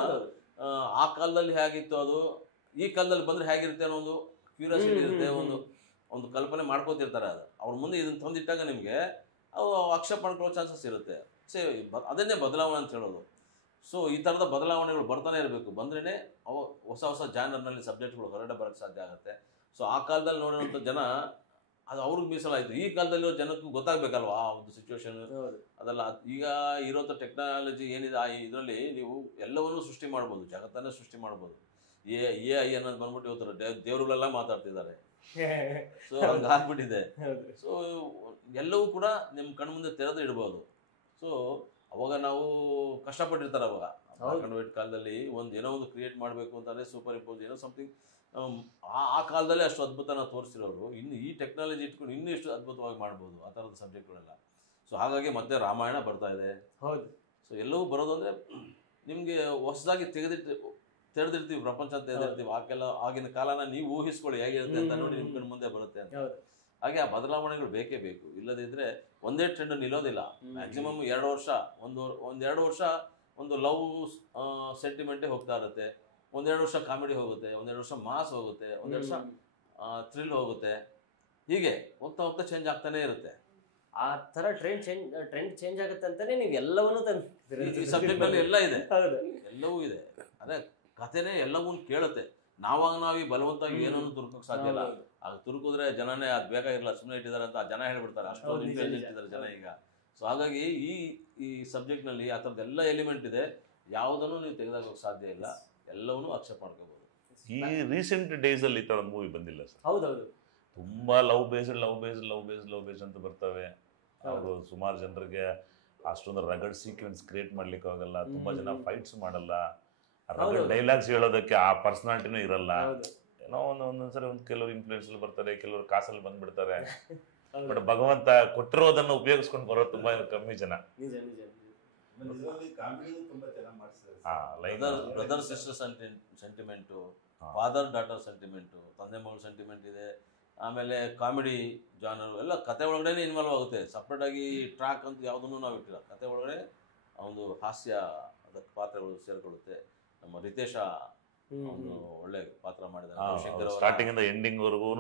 ಆ ಕಾಲದಲ್ಲಿ ಹೇಗಿತ್ತು ಅದು ಈ ಕಾಲದಲ್ಲಿ ಬಂದರೆ ಹೇಗಿರುತ್ತೆ ಅನ್ನೋ ಒಂದು ಕ್ಯೂರಿಯಾಸಿಟಿ ಇರುತ್ತೆ, ಒಂದು ಕಲ್ಪನೆ ಮಾಡ್ಕೋತಿರ್ತಾರೆ. ಅದು ಅವ್ರ ಮುಂದೆ ಇದನ್ನು ತಂದಿಟ್ಟಾಗ ನಿಮಗೆ ಅವು ಅಕ್ಷೇಪ ಮಾಡ್ಕೊಳ್ಳೋ ಚಾನ್ಸಸ್ ಇರುತ್ತೆ. ಅದನ್ನೇ ಬದಲಾವಣೆ ಅಂತ ಹೇಳೋದು. ಸೊ ಈ ಥರದ ಬದಲಾವಣೆಗಳು ಬರ್ತಾನೆ ಇರಬೇಕು. ಬಂದ್ರೇ ಅವು ಹೊಸ ಜಾನರ್ನಲ್ಲಿ ಸಬ್ಜೆಕ್ಟ್ಗಳು ಹೊರಗಡೆ ಬರೋಕ್ಕೆ ಸಾಧ್ಯ ಆಗುತ್ತೆ. ಸೊ ಆ ಕಾಲದಲ್ಲಿ ನೋಡಿರೋಂಥ ಜನ ಅದು ಅವ್ರಿಗೆ ಮೀಸಲಾಯಿತು. ಈ ಕಾಲದಲ್ಲಿರೋ ಜನಕ್ಕೂ ಗೊತ್ತಾಗಬೇಕಲ್ವ ಆ ಒಂದು ಸಿಚುವೇಶನ್ ಅದೆಲ್ಲ. ಈಗ ಇರೋಂಥ ಟೆಕ್ನಾಲಜಿ ಏನಿದೆ ಇದರಲ್ಲಿ ನೀವು ಎಲ್ಲವನ್ನೂ ಸೃಷ್ಟಿ ಮಾಡ್ಬೋದು, ಜಗತ್ತನ್ನೇ ಸೃಷ್ಟಿ ಮಾಡ್ಬೋದು. AI ಅನ್ನೋದು ಬಂದ್ಬಿಟ್ಟು ಇವತ್ತು ದೇವರುಗಳೆಲ್ಲ ಮಾತಾಡ್ತಿದ್ದಾರೆ. ಸೊ ಹಂಗೆ ಆಗ್ಬಿಟ್ಟಿದೆ. ಸೊ ಎಲ್ಲವೂ ಕೂಡ ನಿಮ್ಮ ಕಣ್ಣು ಮುಂದೆ ತೆರೆದು ಇಡ್ಬೋದು. ಸೊ ಅವಾಗ ನಾವು ಕಷ್ಟಪಟ್ಟಿರ್ತಾರೆ. ಅವಾಗ ಬ್ಲ್ಯಾಕ್ ಆ್ಯಂಡ್ ವೈಟ್ ಕಾಲದಲ್ಲಿ ಏನೋ ಒಂದು ಕ್ರಿಯೇಟ್ ಮಾಡಬೇಕು ಅಂತಂದರೆ ಸೂಪರ್ ಇಂಪೋಸ್ ಏನೋ ಸಮಥಿಂಗ್, ಆ ಕಾಲದಲ್ಲೇ ಅಷ್ಟು ಅದ್ಭುತನ ತೋರಿಸಿರೋರು ಇನ್ನು ಈ ಟೆಕ್ನಾಲಜಿ ಇಟ್ಕೊಂಡು ಇನ್ನೂ ಎಷ್ಟು ಅದ್ಭುತವಾಗಿ ಮಾಡ್ಬೋದು ಆ ಥರದ ಸಬ್ಜೆಕ್ಟ್ಗಳೆಲ್ಲ. ಸೊ ಹಾಗಾಗಿ ಮತ್ತೆ ರಾಮಾಯಣ ಬರ್ತಾ ಇದೆ. ಹೌದು. ಸೊ ಎಲ್ಲವೂ ಬರೋದು ಅಂದರೆ ನಿಮಗೆ ಹೊಸದಾಗಿ ತೆರೆದಿರ್ತೀವಿ, ಪ್ರಪಂಚ ತೆರೆದಿರ್ತೀವಿ. ಆಗಿನ ಕಾಲನ ನೀವು ಊಹಿಸ್ಕೊಳ್ಳಿ ಹೇಗಿರುತ್ತೆ ಅಂತ ನೋಡಿ, ನಿಮ್ಮ ಕಣ್ಣು ಮುಂದೆ ಬರುತ್ತೆ ಅಂತ. ಹಾಗೆ ಆ ಬದಲಾವಣೆಗಳು ಬೇಕೇ ಬೇಕು. ಇಲ್ಲದಿದ್ರೆ ಒಂದೇ ಟ್ರೆಂಡ್ ನಿಲ್ಲೋದಿಲ್ಲ. ಮ್ಯಾಕ್ಸಿಮಮ್ 2 ವರ್ಷ, ಒಂದೆರಡು ವರ್ಷ ಒಂದು ಲವ್ ಸೆಂಟಿಮೆಂಟೇ ಹೋಗ್ತಾ ಇರುತ್ತೆ, 1-2 ವರ್ಷ ಕಾಮಿಡಿ ಹೋಗುತ್ತೆ, 1-2 ವರ್ಷ ಮಾಸ್ ಹೋಗುತ್ತೆ, 1 ವರ್ಷ ಥ್ರಿಲ್ ಹೋಗುತ್ತೆ. ಹೀಗೆ ಹೋಗ್ತಾ ಹೋಗ್ತಾ ಚೇಂಜ್ ಆಗ್ತಾನೆ ಇರುತ್ತೆ. ಆ ತರ ಟ್ರೆಂಡ್ ಚೇಂಜ್ ಆಗುತ್ತೆ ಅಂತಾನೆ ನೀವು ಎಲ್ಲವನ್ನೂ ಈ ಸಬ್ಜೆಕ್ಟ್ ಅಲ್ಲಿ ಎಲ್ಲ ಇದೆ, ಎಲ್ಲವೂ ಇದೆ. ಅದೇ ಕಥೆನೇ ಎಲ್ಲವೂ ಕೇಳುತ್ತೆ. ನಾವೀ ಬಲವಂತಾಗಿ ಏನನ್ನು ತುರುಕಕ್ಕೆ ಸಾಧ್ಯ ಇಲ್ಲ. ಅದು ತುರುಕಿದ್ರೆ ಜನನೇ ಅದು ಬೇಕಾಗಿರಲ್ಲ, ಸುಮ್ಮನೆ ಇಟ್ಟಿದ್ದಾರೆ ಅಂತ ಜನ ಹೇಳ್ಬಿಡ್ತಾರೆ. ಅಷ್ಟೊಂದು ಇಂಟೆಲಿಜೆಂಟ್ ಇದ್ದಾರೆ ಜನ ಈಗ. ಸೊ ಹಾಗಾಗಿ ಈ ಸಬ್ಜೆಕ್ಟ್ನಲ್ಲಿ ಆ ಥರದ್ದು ಎಲ್ಲ ಎಲಿಮೆಂಟ್ ಇದೆ. ಯಾವುದನ್ನು ನೀವು ತೆಗೆದಾಕೋಕೆ ಸಾಧ್ಯ ಇಲ್ಲ, ಎಲ್ಲವನ್ನೂ ಅಕ್ಸೆಪ್ಟ್ ಮಾಡ್ಕೋಬಹುದು. ಈ ರೀಸೆಂಟ್ ಡೇಸ್ ಅಲ್ಲಿ ಈ ತರ ಮೂವಿ ಬಂದಿಲ್ಲ ಸರ್. ಹೌದೌದು, ತುಂಬಾ ಲವ್ ಬೇಸ್ಡ್ ಅಂತ ಬರ್ತವೆ. ಅವರು ಸುಮಾರು ಜನರಿಗೆ ಅಷ್ಟೊಂದು ರಗಡ್ ಸೀಕ್ವೆನ್ಸ್ ಕ್ರಿಯೇಟ್ ಮಾಡ್ಲಿಕ್ಕೆ ಆಗಲ್ಲ. ತುಂಬಾ ಜನ ಫೈಟ್ಸ್ ಮಾಡಲ್ಲ, ರಗಡ್ ಡೈಲಾಗ್ಸ್ ಹೇಳೋದಕ್ಕೆ ಆ ಪರ್ಸನಾಲಿಟಿನೂ ಇರಲ್ಲ. ಏನೋ ಒಂದೊಂದ್ಸರಿ ಕೆಲವರು ಇನ್ಫ್ಲೂಯೆನ್ಸ್ ಬರ್ತಾರೆ, ಕೆಲವರು ಕಾಸಲ್ಲಿ ಬಂದ್ಬಿಡ್ತಾರೆ. ಬಟ್ ಭಗವಂತ ಕೊಟ್ಟಿರೋದನ್ನ ಉಪಯೋಗಿಸ್ಕೊಂಡು ಬರೋದು ತುಂಬಾ ಕಮ್ಮಿ ಜನ. Brother sister sentiment, father daughter sentiment, ತಂದೆ ಮಗಳ ಸೆಂಟಿಮೆಂಟ್ ಇದೆ. ಆಮೇಲೆ ಕಾಮಿಡಿ ಜಾನರು ಎಲ್ಲ ಕತೆ ಒಳಗಡೆ ಇನ್ವಾಲ್ವ್ ಆಗುತ್ತೆ. ಸಪ್ರೇಟಾಗಿ ಟ್ರ್ಯಾಕ್ ಅಂತ ಯಾವುದನ್ನು ನಾವು ಇಟ್ಟಿಲ್ಲ. ಕತೆ ಒಳಗಡೆ ಒಂದು ಹಾಸ್ಯ ಅದಕ್ಕೆ ಪಾತ್ರಗಳು ಸೇರ್ಕೊಳ್ಳುತ್ತೆ. ನಮ್ಮ ರಿತೇಶ ಒಂದು ಒಳ್ಳೆ ಪಾತ್ರ ಮಾಡಿದ್ದಾರೆ. ಸ್ಟಾರ್ಟಿಂಗ್ ಇಂದ ಎಂಡಿಂಗ್ ವರೆಗೂ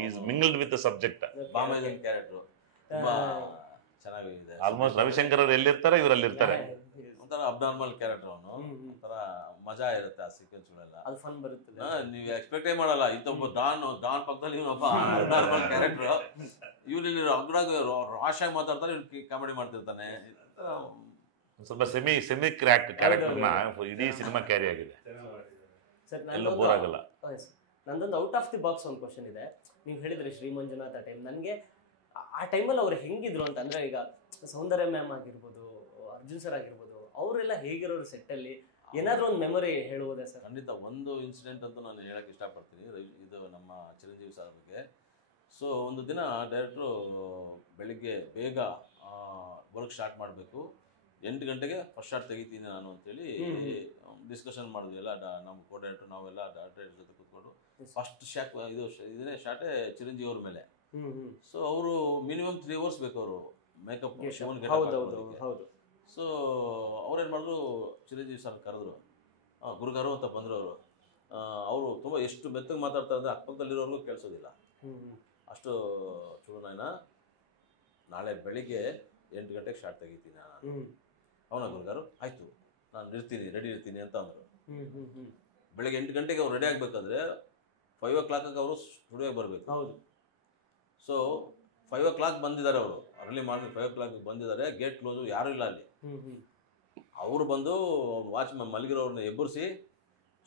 ಈಸ್ ಮಿಂಗಲ್ಡ್ ವಿತ್ ಸಬ್ಜೆಕ್ಟ್. ಬಾಮೈದನ್ ಕ್ಯಾರೆಕ್ಟರ್ ತುಂಬಾ ಚೆನ್ನಾಗಿದೆ. ಆಲ್ಮೋಸ್ಟ್ ರವಿಶಂಕರ್ ಅವ್ರು ಎಲ್ಲಿರ್ತಾರೆ ಇವರಲ್ಲಿ ಇರ್ತಾರೆ. ಒಂಥರ ಅಬ್ನಾರ್ಮಲ್ ಕ್ಯಾರೆಕ್ಟರ್ ಅವನು. ಒಂಥರ ಮಜಾ ಇರುತ್ತೆ ಆ ಸೀಕ್ವೆನ್ಸ್ಗಳೆಲ್ಲ. ಅದು ಫನ್ ಬರುತ್ತೆ. ನೀವು ಎಕ್ಸ್ಪೆಕ್ಟೇ ಮಾಡಲ್ಲ. ಇದೊಬ್ಬ ಡಾನ್ ಪಕ್ಕದಲ್ಲಿ ಇವನೊಬ್ಬ ಅಬ್ನಾರ್ಮಲ್ ಕ್ಯಾರೆಕ್ಟರ್. ಇವನಲ್ಲಿ ಅಗ್ರಾಗ ರಾಶಾಗಿ ಮಾತಾಡ್ತಾರೆ, ಇವ್ನು ಕಾಮಿಡಿ ಮಾಡ್ತಿರ್ತಾನೆ. ಸ್ವಲ್ಪ ಸೆಮಿ ಕ್ಯಾರೆಕ್ಟರ್ನ ಇಡೀ ಸಿನಿಮಾ ಕ್ಯಾರಿ ಆಗಿದೆ. ಎಲ್ಲ ಬೋರ್ ಆಗಲ್ಲ. ನಂದೊಂದು ಔಟ್ ಆಫ್ ದಿ ಬಾಕ್ಸ್ ಒಂದು ಕ್ವಶನ್ ಇದೆ. ನೀವು ಹೇಳಿದ್ರಿ ಶ್ರೀ ಮಂಜುನಾಥ್ ಆ ಟೈಮ್, ನನಗೆ ಆ ಟೈಮಲ್ಲಿ ಅವ್ರು ಹೆಂಗಿದ್ರು ಅಂತ. ಅಂದ್ರೆ ಈಗ ಸೌಂದರ್ಯ ಮ್ಯಾಮ್ ಆಗಿರ್ಬೋದು, ಅರ್ಜುನ್ ಸರ್ ಆಗಿರ್ಬೋದು, ಅವರೆಲ್ಲ ಹೇಗಿರೋರು ಸೆಟ್ಟಲ್ಲಿ, ಏನಾದರೂ ಒಂದು ಮೆಮೊರಿ ಹೇಳುವುದೇ ಸರ್? ಖಂಡಿತ. ಒಂದು ಇನ್ಸಿಡೆಂಟ್ ಅಂತೂ ನಾನು ಹೇಳಕ್ಕೆ ಇಷ್ಟಪಡ್ತೀನಿ. ಇದು ನಮ್ಮ ಚಿರಂಜೀವಿ ಸರ್ ಬಗ್ಗೆ. ಸೊ ಒಂದು ದಿನ ಡೈರೆಕ್ಟ್ರು ಬೆಳಿಗ್ಗೆ ಬೇಗ ವರ್ಕ್ ಸ್ಟಾರ್ಟ್ ಮಾಡಬೇಕು, 8 ಗಂಟೆಗೆ ಫಸ್ಟ್ ಶಾಟ್ ತೆಗಿತೀನಿ ನಾನು ಅಂತೇಳಿ ಡಿಸ್ಕಷನ್ ಮಾಡಿದ್ವಿ ಎಲ್ಲ. ನಮ್ಮ ಕೋಆರ್ಡಿನೇಟರ್ ನಾವೆಲ್ಲ ಡೈರೆಕ್ಟರ್ ಜೊತೆ ಕೂತ್ಕೊಂಡು ಫಸ್ಟ್ ಇದನ್ನೇ ಶಾಟೇ ಚಿರಂಜೀವಿ ಅವ್ರ ಮೇಲೆ. ಸೊ ಅವರು ಮಿನಿಮಮ್ 3 hours ಬೇಕು ಅವರು ಮೇಕಪ್ ಶಿವನ್ ಗೆಟಪ್. ಸೊ ಅವ್ರೇನು ಮಾಡಿದ್ರು, ಚಿರಂಜೀವಿ ಸರ್ ಕರೆದ್ರು, ಗುರುಗಾರು ಅಂತ ಬಂದರು ಅವರು. ಅವರು ತುಂಬ ಎಷ್ಟು ಮೆತ್ತಗೆ ಮಾತಾಡ್ತಾರೆ ಅಂದರೆ ಅಕ್ಕಪಕ್ಕದಲ್ಲಿರೋರ್ಗೂ ಕೇಳಿಸೋದಿಲ್ಲ, ಅಷ್ಟು ಚೂಡನಾಯನ. ನಾಳೆ ಬೆಳಿಗ್ಗೆ 8 ಗಂಟೆಗೆ ಶಾಟ್ ತೆಗಿತೀನಿ ನಾನು. ಅವನ ಗುರುಗಾರು ಆಯಿತು ನಾನು ರೆಡಿ ಇರ್ತೀನಿ ಅಂತ ಅಂದರು. ಬೆಳಗ್ಗೆ 8 ಗಂಟೆಗೆ ಅವ್ರು ರೆಡಿ ಆಗಬೇಕಾದ್ರೆ 5 o'clock ಅವರು ಸ್ಟುಡಿಯೋಗೆ ಬರಬೇಕು. ಸೊ 5 o'clock ಬಂದಿದ್ದಾರೆ ಅವರು. ಅರ್ಲಿ ಮಾರ್ನಿಂಗ್ 5 o'clock ಬಂದಿದ್ದಾರೆ. ಗೇಟ್ ಕ್ಲೋಸು, ಯಾರೂ ಇಲ್ಲ ಅಲ್ಲಿ. ಅವರು ಬಂದು ವಾಚ್ಮನ್ ಮಲಗಿರೋರನ್ನ ಎಬ್ಬರಿಸಿ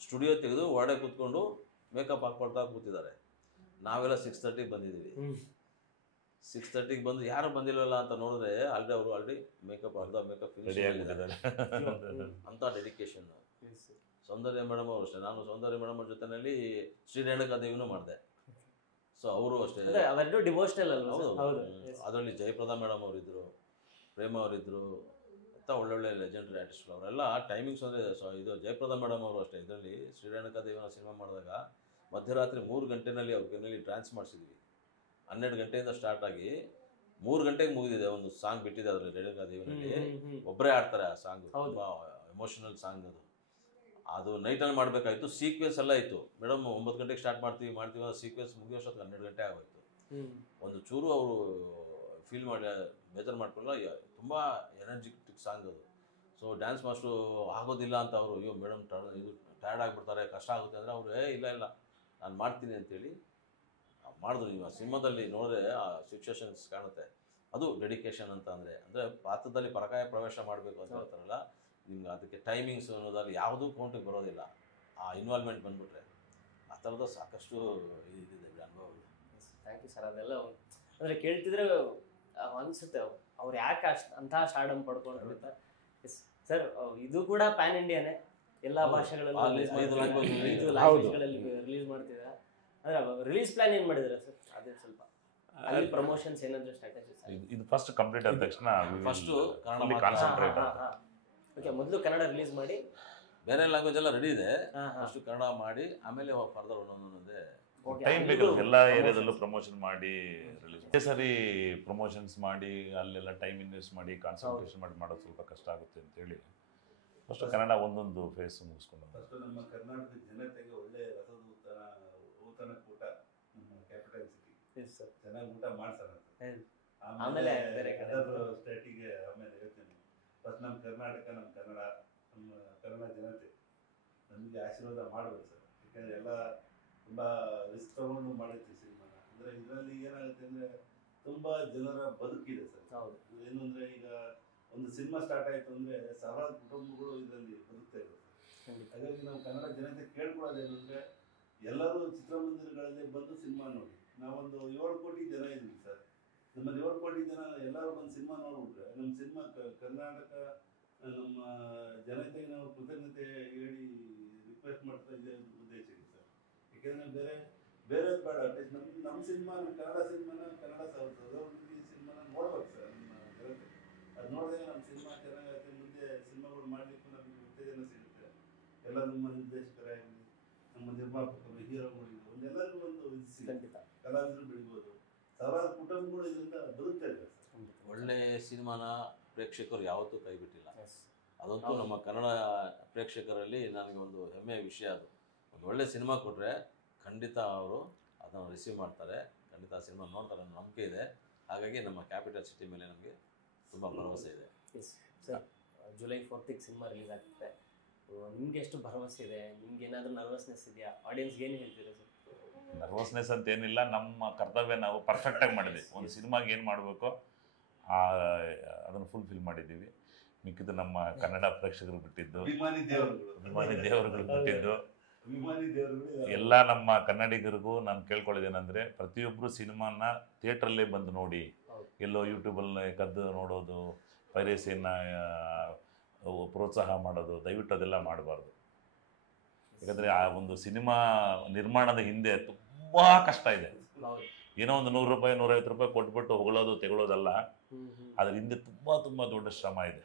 ಸ್ಟುಡಿಯೋ ತೆಗೆದು ಒಳಗಡೆ ಕೂತ್ಕೊಂಡು ಮೇಕಪ್ ಹಾಕ್ಕೊಳ್ತಾ ಕೂತಿದ್ದಾರೆ. ನಾವೆಲ್ಲ 6:30ಗೆ ಬಂದಿದ್ದೀವಿ. 6:30ಗೆ ಬಂದು ಯಾರು ಬಂದಿಲ್ಲವಲ್ಲ ಅಂತ ನೋಡಿದ್ರೆ ಆಲ್ರೆಡಿ ಮೇಕಪ್ ಫಿನಿಶ್ ಆಗಿದ್ದಾರೆ. ಅಂತ ಡೆಡಿಕೇಶನ್. ಸೌಂದರ್ಯ ಮೇಡಮ್ ಅವರು ಅಷ್ಟೇ. ನಾನು ಸೌಂದರ್ಯ ಮೇಡಮ್ ಅವ್ರ ಜೊತೆನಲ್ಲಿ ಶ್ರೀ ರೇಣುಕಾದೇವಿನೂ ಮಾಡಿದೆ. ಸೊ ಅವರು ಅಷ್ಟೇ. ಅದರಲ್ಲಿ ಜಯಪ್ರದಾ ಮೇಡಮ್ ಅವರಿದ್ದರು, ಪ್ರೇಮ ಅವರಿದ್ದರು, ಅಂತ ಒಳ್ಳೊಳ್ಳೆ ಲೆಜೆಂಡರಿ ಆರ್ಟಿಸ್ಟ್ಗಳು ಅವರೆಲ್ಲ. ಟೈಮಿಂಗ್ಸ್ ಅಂದರೆ ಇದು ಜಯಪ್ರದಾ ಮೇಡಮ್ ಅವರು ಅಷ್ಟೇ. ಇದರಲ್ಲಿ ಶ್ರೀ ರೇಣುಕಾದೇವಿನ ಸಿನಿಮಾ ಮಾಡಿದಾಗ ಮಧ್ಯರಾತ್ರಿ 3 ಗಂಟೆನಲ್ಲಿ ಅವ್ರ ಕೈಯಲ್ಲಿ ಡ್ಯಾನ್ಸ್ ಮಾಡಿಸಿದ್ವಿ. 12 ಗಂಟೆಯಿಂದ ಸ್ಟಾರ್ಟ್ ಆಗಿ 3 ಗಂಟೆಗೆ ಮುಗಿದಿದೆ. ಒಂದು ಸಾಂಗ್ ಬಿಟ್ಟಿದೆ ಅದರಲ್ಲಿ ರೇಣುಕಾದೇವಿನಲ್ಲಿ. ಒಬ್ಬರೇ ಆಡ್ತಾರೆ ಆ ಸಾಂಗ್. ತುಂಬ ಎಮೋಷನಲ್ ಸಾಂಗ್ ಅದು ನೈಟಲ್ಲಿ ಮಾಡಬೇಕಾಯಿತು. ಸೀಕ್ವೆನ್ಸ್ ಎಲ್ಲ ಇತ್ತು. ಮೇಡಮ್ 9 ಗಂಟೆಗೆ ಸ್ಟಾರ್ಟ್ ಮಾಡ್ತೀವಿ ಅನ್ನೋ ಸೀಕ್ವೆನ್ಸ್ ಮುಗಿಯೋಷ್ಟೊತ್ತಿಗೆ 12 ಗಂಟೆ ಆಗೋಯ್ತು. ಒಂದು ಚೂರು ಅವರು ಫೀಲ್ ಮಾಡಿ ಬೇಜಾರು ಮಾಡ್ಕೊಳ್ಳ. ತುಂಬ ಎನರ್ಜಿಟಿಕ್ ಸಾಂಗ್ ಅದು. ಸೊ ಡ್ಯಾನ್ಸ್ ಮಾಸ್ಟ್ರು ಆಗೋದಿಲ್ಲ ಅಂತ ಅವರು, ಅಯ್ಯೋ ಮೇಡಮ್ ಇದು ಟಯರ್ಡ್ ಆಗಿಬಿಡ್ತಾರೆ, ಕಷ್ಟ ಆಗುತ್ತೆ ಅಂದರೆ ಅವರು ಇಲ್ಲ ನಾನು ಮಾಡ್ತೀನಿ ಅಂತೇಳಿ ಮಾಡಿದ್ರು. ನೀವು ಆ ಸಿನಿಮಾದಲ್ಲಿ ನೋಡಿದ್ರೆ ಆ ಸಿಚುವೇಶನ್ಸ್ ಕಾಣುತ್ತೆ. ಅದು ಡೆಡಿಕೇಶನ್ ಅಂತ ಅಂದರೆ ಪಾತ್ರದಲ್ಲಿ ಪರಕಾಯ ಪ್ರವೇಶ ಮಾಡಬೇಕು ಅಂತ ಹೇಳ್ತಾರಲ್ಲ, ನಿಮ್ಗೆ ಅದಕ್ಕೆ ಟೈಮಿಂಗ್ಸ್ ಅನ್ನೋದ್ರಲ್ಲಿ ಯಾವುದೂ ಕೌಂಟಿಗೆ ಬರೋದಿಲ್ಲ. ಆ ಇನ್ವಾಲ್ವ್ಮೆಂಟ್ ಬಂದುಬಿಟ್ರೆ ಆ ಥರದ ಸಾಕಷ್ಟು ಇದಿದೆ ಅನುಭವ. Thank you sir. ಅದೆಲ್ಲ ಅಂದರೆ ಕೇಳ್ತಿದ್ರೆ ಅನಿಸುತ್ತೆ ಅವ್ರು ಯಾಕೆ ಅಂತಹ ಸ್ಟಾರ್ಡಮ್ ಪಡ್ಕೊಂಡ್ರು ಅಂತ. ಸರ್ ಇದು ಕೂಡ ಪ್ಯಾನ್ ಇಂಡಿಯಾನೇ, ಎಲ್ಲ ಭಾಷೆಗಳಲ್ಲೂ ರಿಲೀಸ್ ಮಾಡ್ತಿದ್ದಾರೆ. ಅಂದರೆ ರಿಲೀಸ್ ಪ್ಲಾನ್ ಏನು ಮಾಡಿದ್ದಾರೆ ಸರ್? ಅದೇ ಸ್ವಲ್ಪ ಅಲ್ಲಿ ಪ್ರಮೋಷನ್ಸ್ ಏನಾದರೂ ಸ್ಟ್ರಾಟಜಿಸ್? ಇದು ಫಸ್ಟ್ ಕಂಪ್ಲೀಟ್ ಆದ ತಕ್ಷಣ ಫಸ್ಟು ಕಾನ್ಸಂಟ್ರೇಟ್. ಓಕೆ, ಮೊದಲು ಕನ್ನಡ ರಿಲೀಸ್ ಮಾಡಿ ಬೇರೆ ಲ್ಯಾಂಗ್ವೇಜ್ ಎಲ್ಲ ರೆಡಿ ಇದೆ, ಹಾ, ಹಾ. ಅಷ್ಟು ಕನ್ನಡ ಮಾಡಿ ಆಮೇಲೆ ಫರ್ದರ್ ಒಂದೊಂದೇ. Okay, ಟೈಮ್ ಅದು ಬೇಕಲ್ಲ, ಎಲ್ಲ promotions. ಏರಿಯಾದಲ್ಲೂ ಪ್ರಮೋಷನ್ ಮಾಡಿ ರಿಲೀಸ್ ಅದೇ ಸರಿ ಪ್ರಮೋಷನ್ಸ್ ಮಾಡಿ ಅಲ್ಲೆಲ್ಲ ಟೈಮ್ ಇನ್ವೆಸ್ಟ್ ಮಾಡಿ ಕಾನ್ಸಂಟ್ರೇಷನ್ ಮಾಡಿ ಮಾಡೋದು ಸ್ವಲ್ಪ ಕಷ್ಟ ಆಗುತ್ತೆ ಅಂತೇಳಿ ಫಸ್ಟ್ ಕನ್ನಡ ಒಂದೊಂದು ಫೇಸ್ ಮುಗಿಸ್ಕೊಂಡು ಫಸ್ಟ್ ನಮ್ಮ ಕರ್ನಾಟಕದ ಜನತೆಗೆ ಒಳ್ಳೆ ರಸದ ಊಟನ ಕೂಟ ನಮ್ಮ ಕ್ಯಾಪಿಟಲ್ ಸಿಟಿ Yes, sir. ಚೆನ್ನಾಗಿ ಊಟ ಮಾಡ್ಸೋಣ ಹೌದು. ಆಮೇಲೆ ಆಮೇಲೆ ಬೇರೆ ಕಡೆ. ಅದರ್ ಸ್ಟೇಟಿಗೆ ಆಮೇಲೆ ಯೋಚನೆ. ಫಸ್ಟ್ ನಮ್ಮ ಕರ್ನಾಟಕ, ನಮ್ಮ ಕನ್ನಡ, ನಮ್ಮ ಕನ್ನಡ ಜನತೆ ನಮಗೆ ಆಶೀರ್ವಾದ ಮಾಡಬೇಕು ಸರ್. ಯಾಕಂದರೆ ಎಲ್ಲ ತುಂಬ ರಿಸ್ಕ್ ತಗೊಂಡು ಮಾಡಿರ್ತೀವಿ ಸಿನಿಮಾನ. ಅಂದರೆ ಇದರಲ್ಲಿ ಏನಾಗುತ್ತೆ ಅಂದರೆ ತುಂಬ ಜನರ ಬದುಕಿದೆ ಸರ್. ಹೌದು. ಏನು ಅಂದರೆ ಈಗ ಒಂದು ಸಿನಿಮಾ ಸ್ಟಾರ್ಟ್ ಆಯಿತು ಅಂದರೆ ಸಾವಿರಾರು ಕುಟುಂಬಗಳು ಇದರಲ್ಲಿ ಬದುಕ್ತಾ ಇದೆ ಸರ್. ಹಾಗಾಗಿ ನಾವು ಕನ್ನಡ ಜನತೆ ಕೇಳ್ಕೊಳ್ಳೋದೇನೆಂದರೆ ಎಲ್ಲರೂ ಚಿತ್ರಮಂದಿರಗಳಲ್ಲಿ ಬಂದು ಸಿನಿಮಾ ನೋಡಿ. ನಾವೊಂದು 7 ಕೋಟಿ ಜನ ಇದ್ದೀವಿ ಸರ್. ನಮ್ಮಲ್ಲಿ 7 ಕೋಟಿ ಜನ ಎಲ್ಲರೂ ಬಂದು ಸಿನಿಮಾ ನೋಡ್ಬಿಟ್ರೆ ನಮ್ಮ ಸಿನಿಮಾ ಕರ್ನಾಟಕ ನಮ್ಮ ಜನತೆಗೆ ನಾವು ಕೃತಜ್ಞತೆ ಹೇಳಿ ರಿಕ್ವೆಸ್ಟ್ ಮಾಡ್ತಾ ಇದ್ದೇ ಉದ್ದೇಶ ಇದೆ ಸರ್. ಯಾಕೆಂದರೆ ಬೇರೆ ಬೇಡ, ಅಟ್ಲೀಸ್ಟ್ ನಮ್ಮ ಸಿನಿಮಾ, ನಮ್ಮ ಕನ್ನಡ ಸಿನಿಮಾನ, ಕನ್ನಡ ಸಿನಿಮಾನ ನೋಡ್ಬೇಕು ಸರ್ ನಮ್ಮ ಜನತೆ. ಅದು ನೋಡಿದಾಗ ನಮ್ಮ ಸಿನಿಮಾ ಚೆನ್ನಾಗುತ್ತೆ, ಮುಂದೆ ಸಿನಿಮಾಗಳು ಮಾಡಲಿಕ್ಕೂ ನಮಗೆ ಉತ್ತೇಜನ ಸಿಗುತ್ತೆ. ಎಲ್ಲ ನಮ್ಮ ನಿರ್ದೇಶಕರಾಗಲಿ, ನಮ್ಮ ನಿರ್ಮಾಪಕರು, ಹೀರೋಗಳಿಗೆ ಒಂದೆಲ್ಲರಿಗೂ ಒಂದು ಇದು ಸಿಗುತ್ತೆ. ಕಲಾವಿದರು ಬೆಳಿಬೋದು, ಸಾವಿರಾರು ಕುಟುಂಬಗಳು ಇದರಿಂದ ಬದುಕ್ತಾ ಇದ್ದಾರೆ ಸರ್. ಒಳ್ಳೆ ಸಿನಿಮಾನ ಪ್ರೇಕ್ಷಕರು ಯಾವತ್ತೂ ಕೈ ಬಿಟ್ಟಿಲ್ಲ. ಅದಂತೂ ನಮ್ಮ ಕನ್ನಡ ಪ್ರೇಕ್ಷಕರಲ್ಲಿ ನನಗೆ ಒಂದು ಹೆಮ್ಮೆಯ ವಿಷಯ. ಅದು ಒಂದು ಒಳ್ಳೆ ಸಿನಿಮಾ ಕೊಟ್ಟರೆ ಖಂಡಿತ ಅವರು ಅದನ್ನು ರಿಸೀವ್ ಮಾಡ್ತಾರೆ, ಖಂಡಿತ ಆ ಸಿನಿಮಾ ನೋಡ್ತಾರೆ ಅನ್ನೋ ನಂಬಿಕೆ ಇದೆ. ಹಾಗಾಗಿ ನಮ್ಮ ಕ್ಯಾಪಿಟಲ್ ಸಿಟಿ ಮೇಲೆ ನಮಗೆ ತುಂಬ ಭರವಸೆ ಇದೆ. Yes sir, July 4th cinema release ಆಗ್ತದೆ. ನಿಮ್ಗೆ ಎಷ್ಟು ಭರವಸೆ ಇದೆ? ನಿಮ್ಗೆ ಏನಾದರೂ ನರ್ವಸ್ನೆಸ್ ಇದೆಯಾ? ಆಡಿಯನ್ಸ್ಗೆ ಏನು ಹೇಳ್ತೀರಾ ಸರ್? ನರ್ವಸ್ನೆಸ್ ಅಂತ ಏನಿಲ್ಲ, ನಮ್ಮ ಕರ್ತವ್ಯ ನಾವು ಪರ್ಫೆಕ್ಟಾಗಿ ಮಾಡಿದ್ವಿ. ಒಂದು ಸಿನಿಮಾಗೆ ಏನು ಮಾಡಬೇಕೋ ಅದನ್ನು ಫುಲ್ಫಿಲ್ ಮಾಡಿದ್ದೀವಿ. ಮಿಕ್ಕಿದ್ದು ನಮ್ಮ ಕನ್ನಡ ಪ್ರೇಕ್ಷಕರು ಬಿಟ್ಟಿದ್ದು, ಅಭಿಮಾನಿ ದೇವರುಗಳು ಬಿಟ್ಟಿದ್ದು. ಎಲ್ಲ ನಮ್ಮ ಕನ್ನಡಿಗರಿಗೂ ನಾನು ಕೇಳ್ಕೊಳ್ಳೋದೇನೆಂದರೆ ಪ್ರತಿಯೊಬ್ಬರು ಸಿನಿಮಾನ ಥಿಯೇಟ್ರಲ್ಲೇ ಬಂದು ನೋಡಿ, ಎಲ್ಲೋ ಯೂಟ್ಯೂಬಲ್ಲಿ ಕದ್ದು ನೋಡೋದು, ಪೈರೇಸಿಯನ್ನು ಪ್ರೋತ್ಸಾಹ ಮಾಡೋದು ದಯವಿಟ್ಟು ಅದೆಲ್ಲ ಮಾಡಬಾರ್ದು. ಯಾಕಂದರೆ ಆ ಒಂದು ಸಿನಿಮಾ ನಿರ್ಮಾಣದ ಹಿಂದೆ ತುಂಬ ಕಷ್ಟ ಇದೆ. ಏನೋ ಒಂದು 100 ರೂಪಾಯಿ 150 ರೂಪಾಯಿ ಕೊಟ್ಬಿಟ್ಟು ಹೊಗಳೋದು ತೆಗೊಳ್ಳೋದಲ್ಲ, ಅದ್ರ ಹಿಂದೆ ತುಂಬ ದೊಡ್ಡ ಶ್ರಮ ಇದೆ.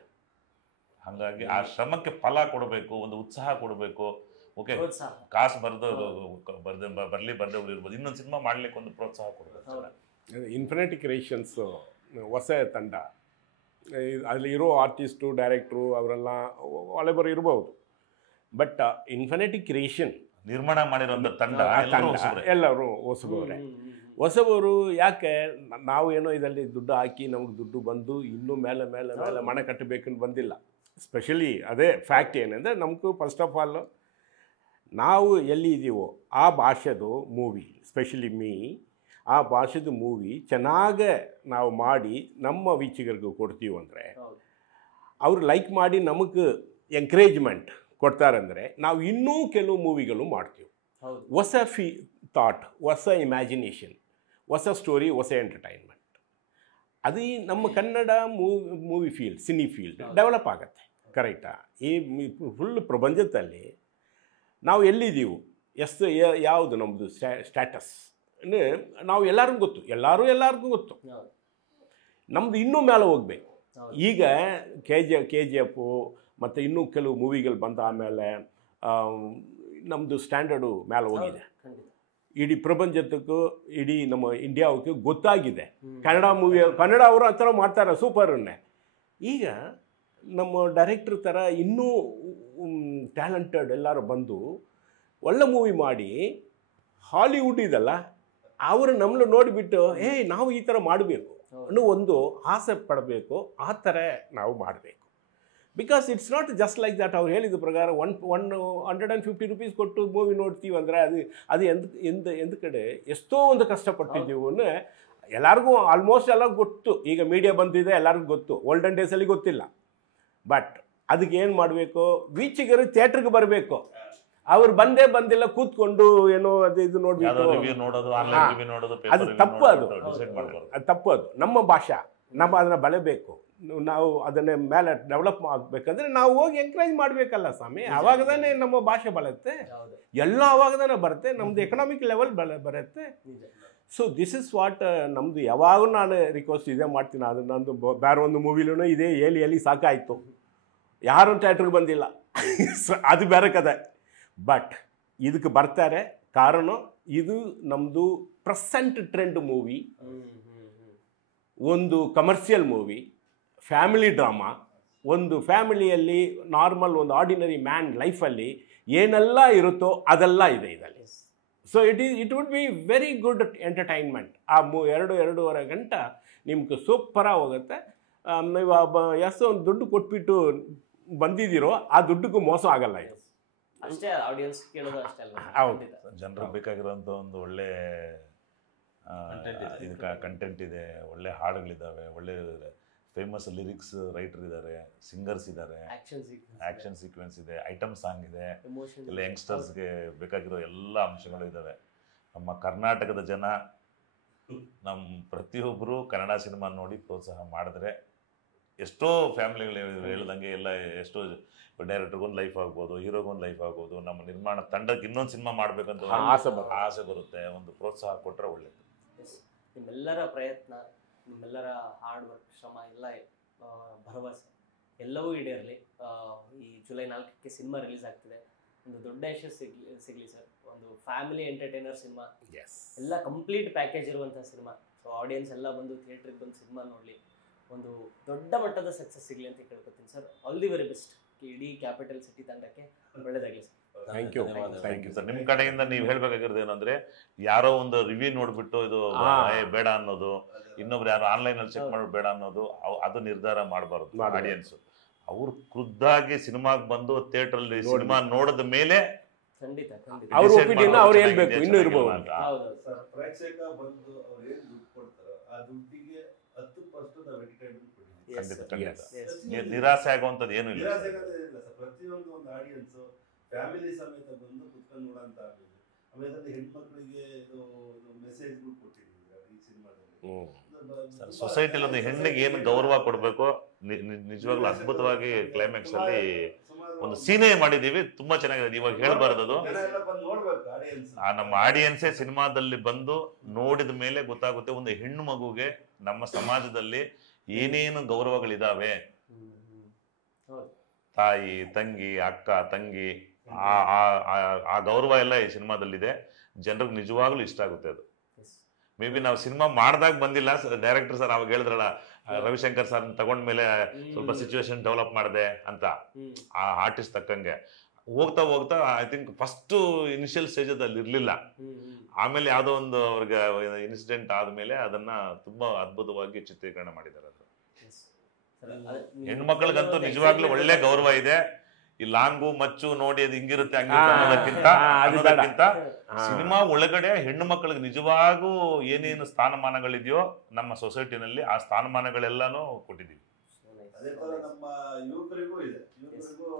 ಹಾಗಾಗಿ ಆ ಶ್ರಮಕ್ಕೆ ಫಲ ಕೊಡಬೇಕು, ಒಂದು ಉತ್ಸಾಹ ಕೊಡಬೇಕು. ಓಕೆ, ಕಾಸು ಬರಲಿ ಬರ್ದೇ ಇರ್ಬೋದು, ಇನ್ನೊಂದು ಸಿನಿಮಾ ಮಾಡ್ಲಿಕ್ಕೆ ಒಂದು ಪ್ರೋತ್ಸಾಹ ಕೊಡಬೇಕು. ಇನ್ಫಿನಿಟಿ ಕ್ರಿಯೇಷನ್ಸು ಹೊಸ ತಂಡ, ಅಲ್ಲಿರೋ ಆರ್ಟಿಸ್ಟು, ಡೈರೆಕ್ಟ್ರು ಅವರೆಲ್ಲ ಹಳೆಬರು ಇರ್ಬೋದು. ಬಟ್ ಇನ್ಫಿನಿಟಿ ಕ್ರಿಯೇಷನ್ ನಿರ್ಮಾಣ ಮಾಡಿರೋಂಥ ತಂಡ ಎಲ್ಲರೂ ಹೊಸಬರು. ಯಾಕೆ ನಾವು ಏನೋ ಇದರಲ್ಲಿ ದುಡ್ಡು ಹಾಕಿ ನಮಗೆ ದುಡ್ಡು ಬಂದು ಇನ್ನೂ ಮೇಲೆ ಮೇಲೆ ಮೇಲೆ ಮನೆ ಕಟ್ಟಬೇಕಂತ ಬಂದಿಲ್ಲ. ಸ್ಪೆಷಲಿ ಅದೇ ಫ್ಯಾಕ್ಟ್ ಏನಂದರೆ ನಮಗೂ ಫಸ್ಟ್ ಆಫ್ ಆಲ್ ನಾವು ಎಲ್ಲಿ ಇದ್ದೀವೋ ಆ ಭಾಷೆದು ಮೂವಿ, ಸ್ಪೆಷಲಿ ಆ ಭಾಷೆದು ಮೂವಿ ಚೆನ್ನಾಗೆ ನಾವು ಮಾಡಿ ನಮ್ಮ ವೀಕ್ಷಕರಿಗೂ ಕೊಡ್ತೀವಿ ಅಂದರೆ ಅವರು ಲೈಕ್ ಮಾಡಿ ನಮಗೆ ಎಂಕರೇಜ್ಮೆಂಟ್ ಕೊಡ್ತಾರಂದರೆ ನಾವು ಇನ್ನೂ ಕೆಲವು ಮೂವಿಗಳು ಮಾಡ್ತೀವಿ. ಹೊಸ ಥಾಟ್, ಹೊಸ ಇಮ್ಯಾಜಿನೇಷನ್, ಹೊಸ ಸ್ಟೋರಿ, ಹೊಸ ಎಂಟರ್ಟೈನ್ಮೆಂಟ್. ಅದು ನಮ್ಮ Kannada movie field, cine field develop ಆಗುತ್ತೆ. ಕರೆಕ್ಟಾ? ಈ ಫುಲ್ ಪ್ರಪಂಚದಲ್ಲಿ ನಾವು ಎಲ್ಲಿದ್ದೀವಿ, ಯಾವುದು ನಮ್ಮದು ಸ್ಟ್ಯಾಟಸ್ ನಾವು ಎಲ್ಲರಿಗೂ ಗೊತ್ತು, ಎಲ್ಲರಿಗೂ ಗೊತ್ತು. ನಮ್ಮದು ಇನ್ನೂ ಮೇಲೆ ಹೋಗ್ಬೇಕು. ಈಗ KGF ಮತ್ತು ಇನ್ನೂ ಕೆಲವು ಮೂವಿಗಳು ಬಂದ ಆಮೇಲೆ ನಮ್ಮದು ಸ್ಟ್ಯಾಂಡರ್ಡು ಮೇಲೆ ಹೋಗಿದೆ. ಇಡೀ ಪ್ರಪಂಚಕ್ಕೂ ಇಡೀ ನಮ್ಮ ಇಂಡಿಯಾಕ್ಕೆ ಗೊತ್ತಾಗಿದೆ. ಕನ್ನಡ ಅವರು ಆ ಥರ ಮಾಡ್ತಾರೆ ಸೂಪರನ್ನೇ. ಈಗ ನಮ್ಮ ಡೈರೆಕ್ಟ್ರ್ ಥರ ಇನ್ನೂ ಟ್ಯಾಲೆಂಟೆಡ್ ಎಲ್ಲರೂ ಬಂದು ಒಳ್ಳೆ ಮೂವಿ ಮಾಡಿ ಹಾಲಿವುಡ್ ಇದಲ್ಲ, ಅವರು ನಮ್ಮನ್ನು ನೋಡಿಬಿಟ್ಟು ನಾವು ಈ ಥರ ಮಾಡಬೇಕು ಅನ್ನೋ ಒಂದು ಆಸೆ ಪಡಬೇಕು. ಆ ಥರ ನಾವು ಮಾಡಬೇಕು. Because it's not just like that. ಅವ್ರು ಹೇಳಿದ ಪ್ರಕಾರ 150 ರೂಪೀಸ್ ಕೊಟ್ಟು ಮೂವಿ ನೋಡ್ತೀವಿ ಅಂದರೆ ಅದು ಎಂದ ಕಡೆ ಎಷ್ಟೋ ಒಂದು ಕಷ್ಟಪಟ್ಟಿದ್ದೀವಿ ಅನ್ನೋ ಎಲ್ಲರಿಗೂ ಆಲ್ಮೋಸ್ಟ್ ಎಲ್ಲ ಗೊತ್ತು. ಈಗ ಮೀಡಿಯಾ ಬಂದಿದೆ, ಎಲ್ಲರಿಗೂ ಗೊತ್ತು. ಓಲ್ಡನ್ ಡೇಸಲ್ಲಿ ಗೊತ್ತಿಲ್ಲ. ಬಟ್ ಅದಕ್ಕೆ ಏನು ಮಾಡಬೇಕು, ವೀಕ್ಷಕರು ಥಿಯೇಟ್ರಿಗೆ ಬರಬೇಕು. ಅವ್ರು ಬಂದಿಲ್ಲ ಕೂತ್ಕೊಂಡು ಏನೋ ಇದು ನೋಡಬೇಕು, ಅದು ತಪ್ಪು. ಅದು ತಪ್ಪು. ಅದು ನಮ್ಮ ಭಾಷೆ, ಅದನ್ನು ಬೆಳೆಬೇಕು. ನಾವು ಅದನ್ನೇ ಮೇಲೆ ಡೆವಲಪ್ ಆಗಬೇಕಂದ್ರೆ ನಾವು ಹೋಗಿ ಎಂಕರೇಜ್ ಮಾಡಬೇಕಲ್ಲ ಸ್ವಾಮಿ. ಆವಾಗದಾನೆ ನಮ್ಮ ಭಾಷೆ ಬರುತ್ತೆ, ಎಲ್ಲ ಆವಾಗದಾನೆ ಬರುತ್ತೆ, ನಮ್ಮದು ಎಕನಾಮಿಕ್ ಲೆವೆಲ್ ಬರುತ್ತೆ. ಸೊ ದಿಸ್ ಇಸ್ ವಾಟ್ ನಮ್ಮದು ಯಾವಾಗೂ ನಾನು ರಿಕ್ವೆಸ್ಟ್ ಇದೇ ಮಾಡ್ತೀನಿ. ಅದು ನಂದು ಬೇರೆ ಒಂದು ಮೂವಿಲೂ ಇದೇ ಹೇಳಿ ಸಾಕಾಯಿತು. ಯಾರು ಥಿಯೇಟ್ರಿಗೆ ಬಂದಿಲ್ಲ. ಅದು ಬೇರೆ ಕತೆ. ಬಟ್ ಇದಕ್ಕೆ ಬರ್ತಾರೆ, ಕಾರಣ ಇದು ನಮ್ಮದು ಪ್ರೆಸೆಂಟ್ ಟ್ರೆಂಡ್ ಮೂವಿ, ಒಂದು ಕಮರ್ಷಿಯಲ್ ಮೂವಿ, ಫ್ಯಾಮಿಲಿ ಡ್ರಾಮಾ. ಒಂದು ಫ್ಯಾಮಿಲಿಯಲ್ಲಿ ನಾರ್ಮಲ್ ಒಂದು ಆರ್ಡಿನರಿ ಮ್ಯಾನ್ ಲೈಫಲ್ಲಿ ಏನೆಲ್ಲ ಇರುತ್ತೋ ಅದೆಲ್ಲ ಇದೆ ಇದರಲ್ಲಿ. So it would be very good entertainment. ಆ 2-2.5 ಗಂಟೆ ನಿಮ್ಗೆ ಸೂಪರಾಗಿ ಹೋಗುತ್ತೆ. ನೀವು ಎಷ್ಟು ಒಂದು ದುಡ್ಡು ಕೊಟ್ಬಿಟ್ಟು ಬಂದಿದ್ದೀರೋ ಆ ದುಡ್ಡಿಗೂ ಮೋಸ ಆಗಲ್ಲ ಇದು. ಅಷ್ಟೇ ಆಡಿಯನ್ಸ್ ಕೇಳೋದು ಅಷ್ಟೇ ಅಲ್ಲ. ಹೌದು, ಜನರಿಗೆ ಬೇಕಾಗಿರೋಂಥ ಒಂದು ಒಳ್ಳೆ ಕಂಟೆಂಟ್ ಇದೆ, ಒಳ್ಳೆ ಹಾಡುಗಳಿದ್ದಾವೆ, ಒಳ್ಳೆ ಫೇಮಸ್ ಲಿರಿಕ್ಸ್ ರೈಟರ್ ಇದ್ದಾರೆ, ಸಿಂಗರ್ಸ್ ಇದ್ದಾರೆ, ಆಕ್ಷನ್ ಸೀಕ್ವೆನ್ಸ್ ಇದೆ, ಐಟಮ್ ಸಾಂಗ್ ಇದೆ, ಎಲ್ಲ ಯಂಗ್ಸ್ಟರ್ಸ್ಗೆ ಬೇಕಾಗಿರೋ ಎಲ್ಲ ಅಂಶಗಳು ಇದ್ದಾವೆ. ನಮ್ಮ ಕರ್ನಾಟಕದ ಜನ ನಮ್ಮ ಪ್ರತಿಯೊಬ್ಬರು ಕನ್ನಡ ಸಿನಿಮಾ ನೋಡಿ ಪ್ರೋತ್ಸಾಹ ಮಾಡಿದ್ರೆ ಎಷ್ಟೋ ಫ್ಯಾಮಿಲಿಗಳು ಹೇಳ್ದಂಗೆ ಎಲ್ಲ ಎಷ್ಟೋ ಡೈರೆಕ್ಟರ್ಗೊಂದು ಲೈಫ್ ಆಗ್ಬೋದು, ಹೀರೋಗೊಂದು ಲೈಫ್ ಆಗ್ಬೋದು, ನಮ್ಮ ನಿರ್ಮಾಣ ತಂಡಕ್ಕೆ ಇನ್ನೊಂದು ಸಿನಿಮಾ ಮಾಡಬೇಕಂತ ಆಸೆ ಬರುತ್ತೆ. ಒಂದು ಪ್ರೋತ್ಸಾಹ ಕೊಟ್ಟರೆ ಒಳ್ಳೆಯದು. ನಿಮ್ಮೆಲ್ಲರ ಪ್ರಯತ್ನ, ನಿಮ್ಮೆಲ್ಲರ ಹಾರ್ಡ್ ವರ್ಕ್, ಶ್ರಮ ಎಲ್ಲ ಭರವಸೆ ಎಲ್ಲವೂ ಈಡೇರಲಿ. ಈ ಜುಲೈ 4ಕ್ಕೆ ಸಿನಿಮಾ ರಿಲೀಸ್ ಆಗ್ತಿದೆ. ಒಂದು ದೊಡ್ಡ ಯಶಸ್ಸು ಸಿಗಲಿ ಸರ್. ಒಂದು ಫ್ಯಾಮಿಲಿ ಎಂಟರ್ಟೈನರ್ ಸಿನಿಮಾ, ಎಲ್ಲ ಕಂಪ್ಲೀಟ್ ಪ್ಯಾಕೇಜ್ ಇರುವಂಥ ಸಿನಿಮಾ. ಸೊ ಆಡಿಯನ್ಸ್ ಎಲ್ಲ ಬಂದು ಥಿಯೇಟ್ರಿಗೆ ಬಂದು ಸಿನಿಮಾ ನೋಡಲಿ, ಒಂದು ದೊಡ್ಡ ಮಟ್ಟದ ಸಕ್ಸಸ್ ಸಿಗಲಿ ಅಂತ ಕೇಳ್ಕೊತೀನಿ sir. All the very best ಇಡೀ ಕ್ಯಾಪಿಟಲ್ ಸಿಟಿ ತಂಡಕ್ಕೆ. ಒಳ್ಳೆಯದಾಗಲಿ ಸರ್. Thank you sir. ನಿಮ್ಮ ಕಡೆಯಿಂದ ನೀವು ಹೇಳ್ಬೇಕಾಗಿರೋದು ಏನಂದ್ರೆ, ಯಾರೋ ಒಂದು ರಿವ್ಯೂ ನೋಡ್ಬಿಟ್ಟು ಇದು ಬೇಡ ಅನ್ನೋದು, ಇನ್ನೊಬ್ರು ಯಾರು ಆನ್ಲೈನ್ ಅಲ್ಲಿ ಚೆಕ್ ಮಾಡ್ಬಿಟ್ಟು ಬೇಡ ಅನ್ನೋದು, ಅದು ನಿರ್ಧಾರ ಮಾಡಬಾರ್ದು. ಆಡಿಯನ್ಸ್ ಅವ್ರು ಖುದ್ದಾಗಿ ಸಿನಿಮಾಗೆ ಬಂದು ಥಿಯೇಟರ್ ಅಲ್ಲಿ ಸಿನಿಮಾ ನೋಡಿದ ಮೇಲೆ ಅವ್ರ ಒಪಿನಿಯನ್ ಅವ್ರು ಹೇಳ್ಬೇಕು. ಇನ್ನೂ ಇರ್ಬೋದು ಪ್ರೇಕ್ಷಕ ಬಂದು ಅವ್ರು ಏನ್ ದುಡ್ಡು ಕೊಡ್ತಾರೋ ಆ ದುಡ್ಡಿಗೆ 10% ನಾವು ಎಂಟರ್ಟೈನ್ಮೆಂಟ್. ನಿರಾಸೆ ಆಗುವಂಥದ್ದು ಏನು ಇಲ್ಲ. ಪ್ರತಿಯೊಂದು ಒಂದು ಆಡಿಯನ್ಸ್ ಫ್ಯಾಮಿಲಿ ಸಮೇತ ಬಂದು ಕುತ್ಕೊಂಡು ನೋಡಂತ ಆಗಿದೆ. ಆಮೇಲೆ ಹೆಣ್ಮಕ್ಳಿಗೆ ಮೆಸೇಜ್ಗಳು ಕೊಟ್ಟಿದ್ದೀವಿ ಈ ಸಿನಿಮಾದಲ್ಲಿ. ಸೊಸೈಟಿಲಿ ಒಂದು ಹೆಣ್ಣಿಗೆ ಏನು ಗೌರವ ಕೊಡಬೇಕು, ನಿಜವಾಗ್ಲೂ ಅದ್ಭುತವಾಗಿ ಕ್ಲೈಮ್ಯಾಕ್ಸ್ ಅಲ್ಲಿ ಒಂದು ಸೀನೆ ಮಾಡಿದೀವಿ. ತುಂಬಾ ಚೆನ್ನಾಗಿದೆ. ಇವಾಗ ಹೇಳ್ಬಾರ್ದು, ನಮ್ಮ ಆಡಿಯನ್ಸೇ ಸಿನಿಮಾದಲ್ಲಿ ಬಂದು ನೋಡಿದ ಮೇಲೆ ಗೊತ್ತಾಗುತ್ತೆ ಒಂದು ಹೆಣ್ಣು ಮಗುಗೆ ನಮ್ಮ ಸಮಾಜದಲ್ಲಿ ಏನೇನು ಗೌರವಗಳಿದಾವೆ. ತಾಯಿ, ತಂಗಿ, ಅಕ್ಕ, ತಂಗಿ, ಆ ಗೌರವ ಎಲ್ಲ ಈ ಸಿನಿಮಾದಲ್ಲಿದೆ. ಜನರಿಗೆ ನಿಜವಾಗ್ಲೂ ಇಷ್ಟ ಆಗುತ್ತೆ. ಅದು ಮೇ ಬಿ ನಾವು ಸಿನಿಮಾ ಮಾಡ್ದಾಗ ಬಂದಿಲ್ಲ. ಡೈರೆಕ್ಟರ್ ಸರ್ ಅವಾಗ ಹೇಳಿದ್ರಲ್ಲ, ರವಿಶಂಕರ್ ಸರ್ ತಗೊಂಡ್ಮೇಲೆ ಸ್ವಲ್ಪ ಸಿಚುವೇಶನ್ ಡೆವಲಪ್ ಮಾಡಿದೆ ಅಂತ, ಆ ಆರ್ಟಿಸ್ಟ್ ತಕ್ಕಂಗೆ ಹೋಗ್ತಾ ಹೋಗ್ತಾ I think first initial stage ಅಲ್ಲಿ ಇರ್ಲಿಲ್ಲ. ಆಮೇಲೆ ಯಾವುದೋ ಒಂದು ಅವ್ರಿಗೆ ಇನ್ಸಿಡೆಂಟ್ ಆದ್ಮೇಲೆ ಅದನ್ನ ತುಂಬಾ ಅದ್ಭುತವಾಗಿ ಚಿತ್ರೀಕರಣ ಮಾಡಿದ್ದಾರೆ. ಅದು ಹೆಣ್ಮಕ್ಳಿಗಂತೂ ನಿಜವಾಗ್ಲೂ ಒಳ್ಳೆ ಗೌರವ ಇದೆ. ಈ ಲಾಂಗು ಮಚ್ಚು ನೋಡಿ ಅದು ಹಿಂಗಿರುತ್ತೆ ಹಂಗಿರುತ್ತೆ ಅನ್ನೋದಕ್ಕಿಂತ ಸಿನಿಮಾ ಒಳಗಡೆ ಹೆಣ್ಣು ಮಕ್ಕಳಿಗೆ ನಿಜವಾಗೂ ಏನೇನು ಸ್ಥಾನಮಾನಗಳಿದೆಯೋ ನಮ್ಮ ಸೊಸೈಟಿನಲ್ಲಿ ಆ ಸ್ಥಾನಮಾನಗಳೆಲ್ಲಾನು ಕೊಟ್ಟಿದ್ದೀವಿ. ಅದೇ ತರ ನಮ್ಮ ಯುವಕರಿಗೂ ಇದೆ. ಯುವಕರಿಗೂ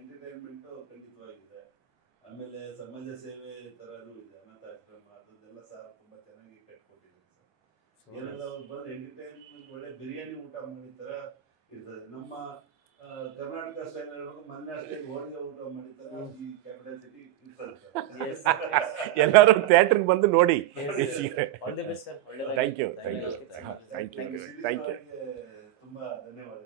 ಎಂಟರ್ಟೈನ್ಮೆಂಟ್ ಖಂಡಿತವಾಗಿದೆ. ಆಮೇಲೆ ಸಮಾಜ ಸೇವೆ ತರನೂ ಇದೆ. ಅನಾಥಾಶ್ರಮ ಅದನ್ನೆಲ್ಲ ಸರ್ ತುಂಬಾ ಚೆನ್ನಾಗಿ ಕಟ್ಕೊಟ್ಟಿದ್ದಾರೆ ಸರ್. ಏನೆಲ್ಲ ಬಂದು ಎಂಟರ್ಟೈನ್ಮೆಂಟ್ ಒಳ್ಳೆ ಬಿರಿಯಾನಿ ಊಟ ಮಾಡಿತರ ಇರ್ತದೆ. ನಮ್ಮ ಕರ್ನಾಟಕ ಸ್ಟೈಲ್ ಹೇಳ್ಬೇಕು, ಮೊನ್ನೆ ಅಷ್ಟೇ ಹೋಳಿಗೆ ಊಟ ಮಾಡಿದ್ದಾರೆ ಈ ಕ್ಯಾಪಿಟಲ್ ಸಿಟಿ ಇರ್ತದೆ. ಎಲ್ಲರೂ ಥಿಯೇಟರ್ಗೆ ಬಂದು ನೋಡಿ. ಥ್ಯಾಂಕ್ ಯು ತುಂಬಾ ಧನ್ಯವಾದ.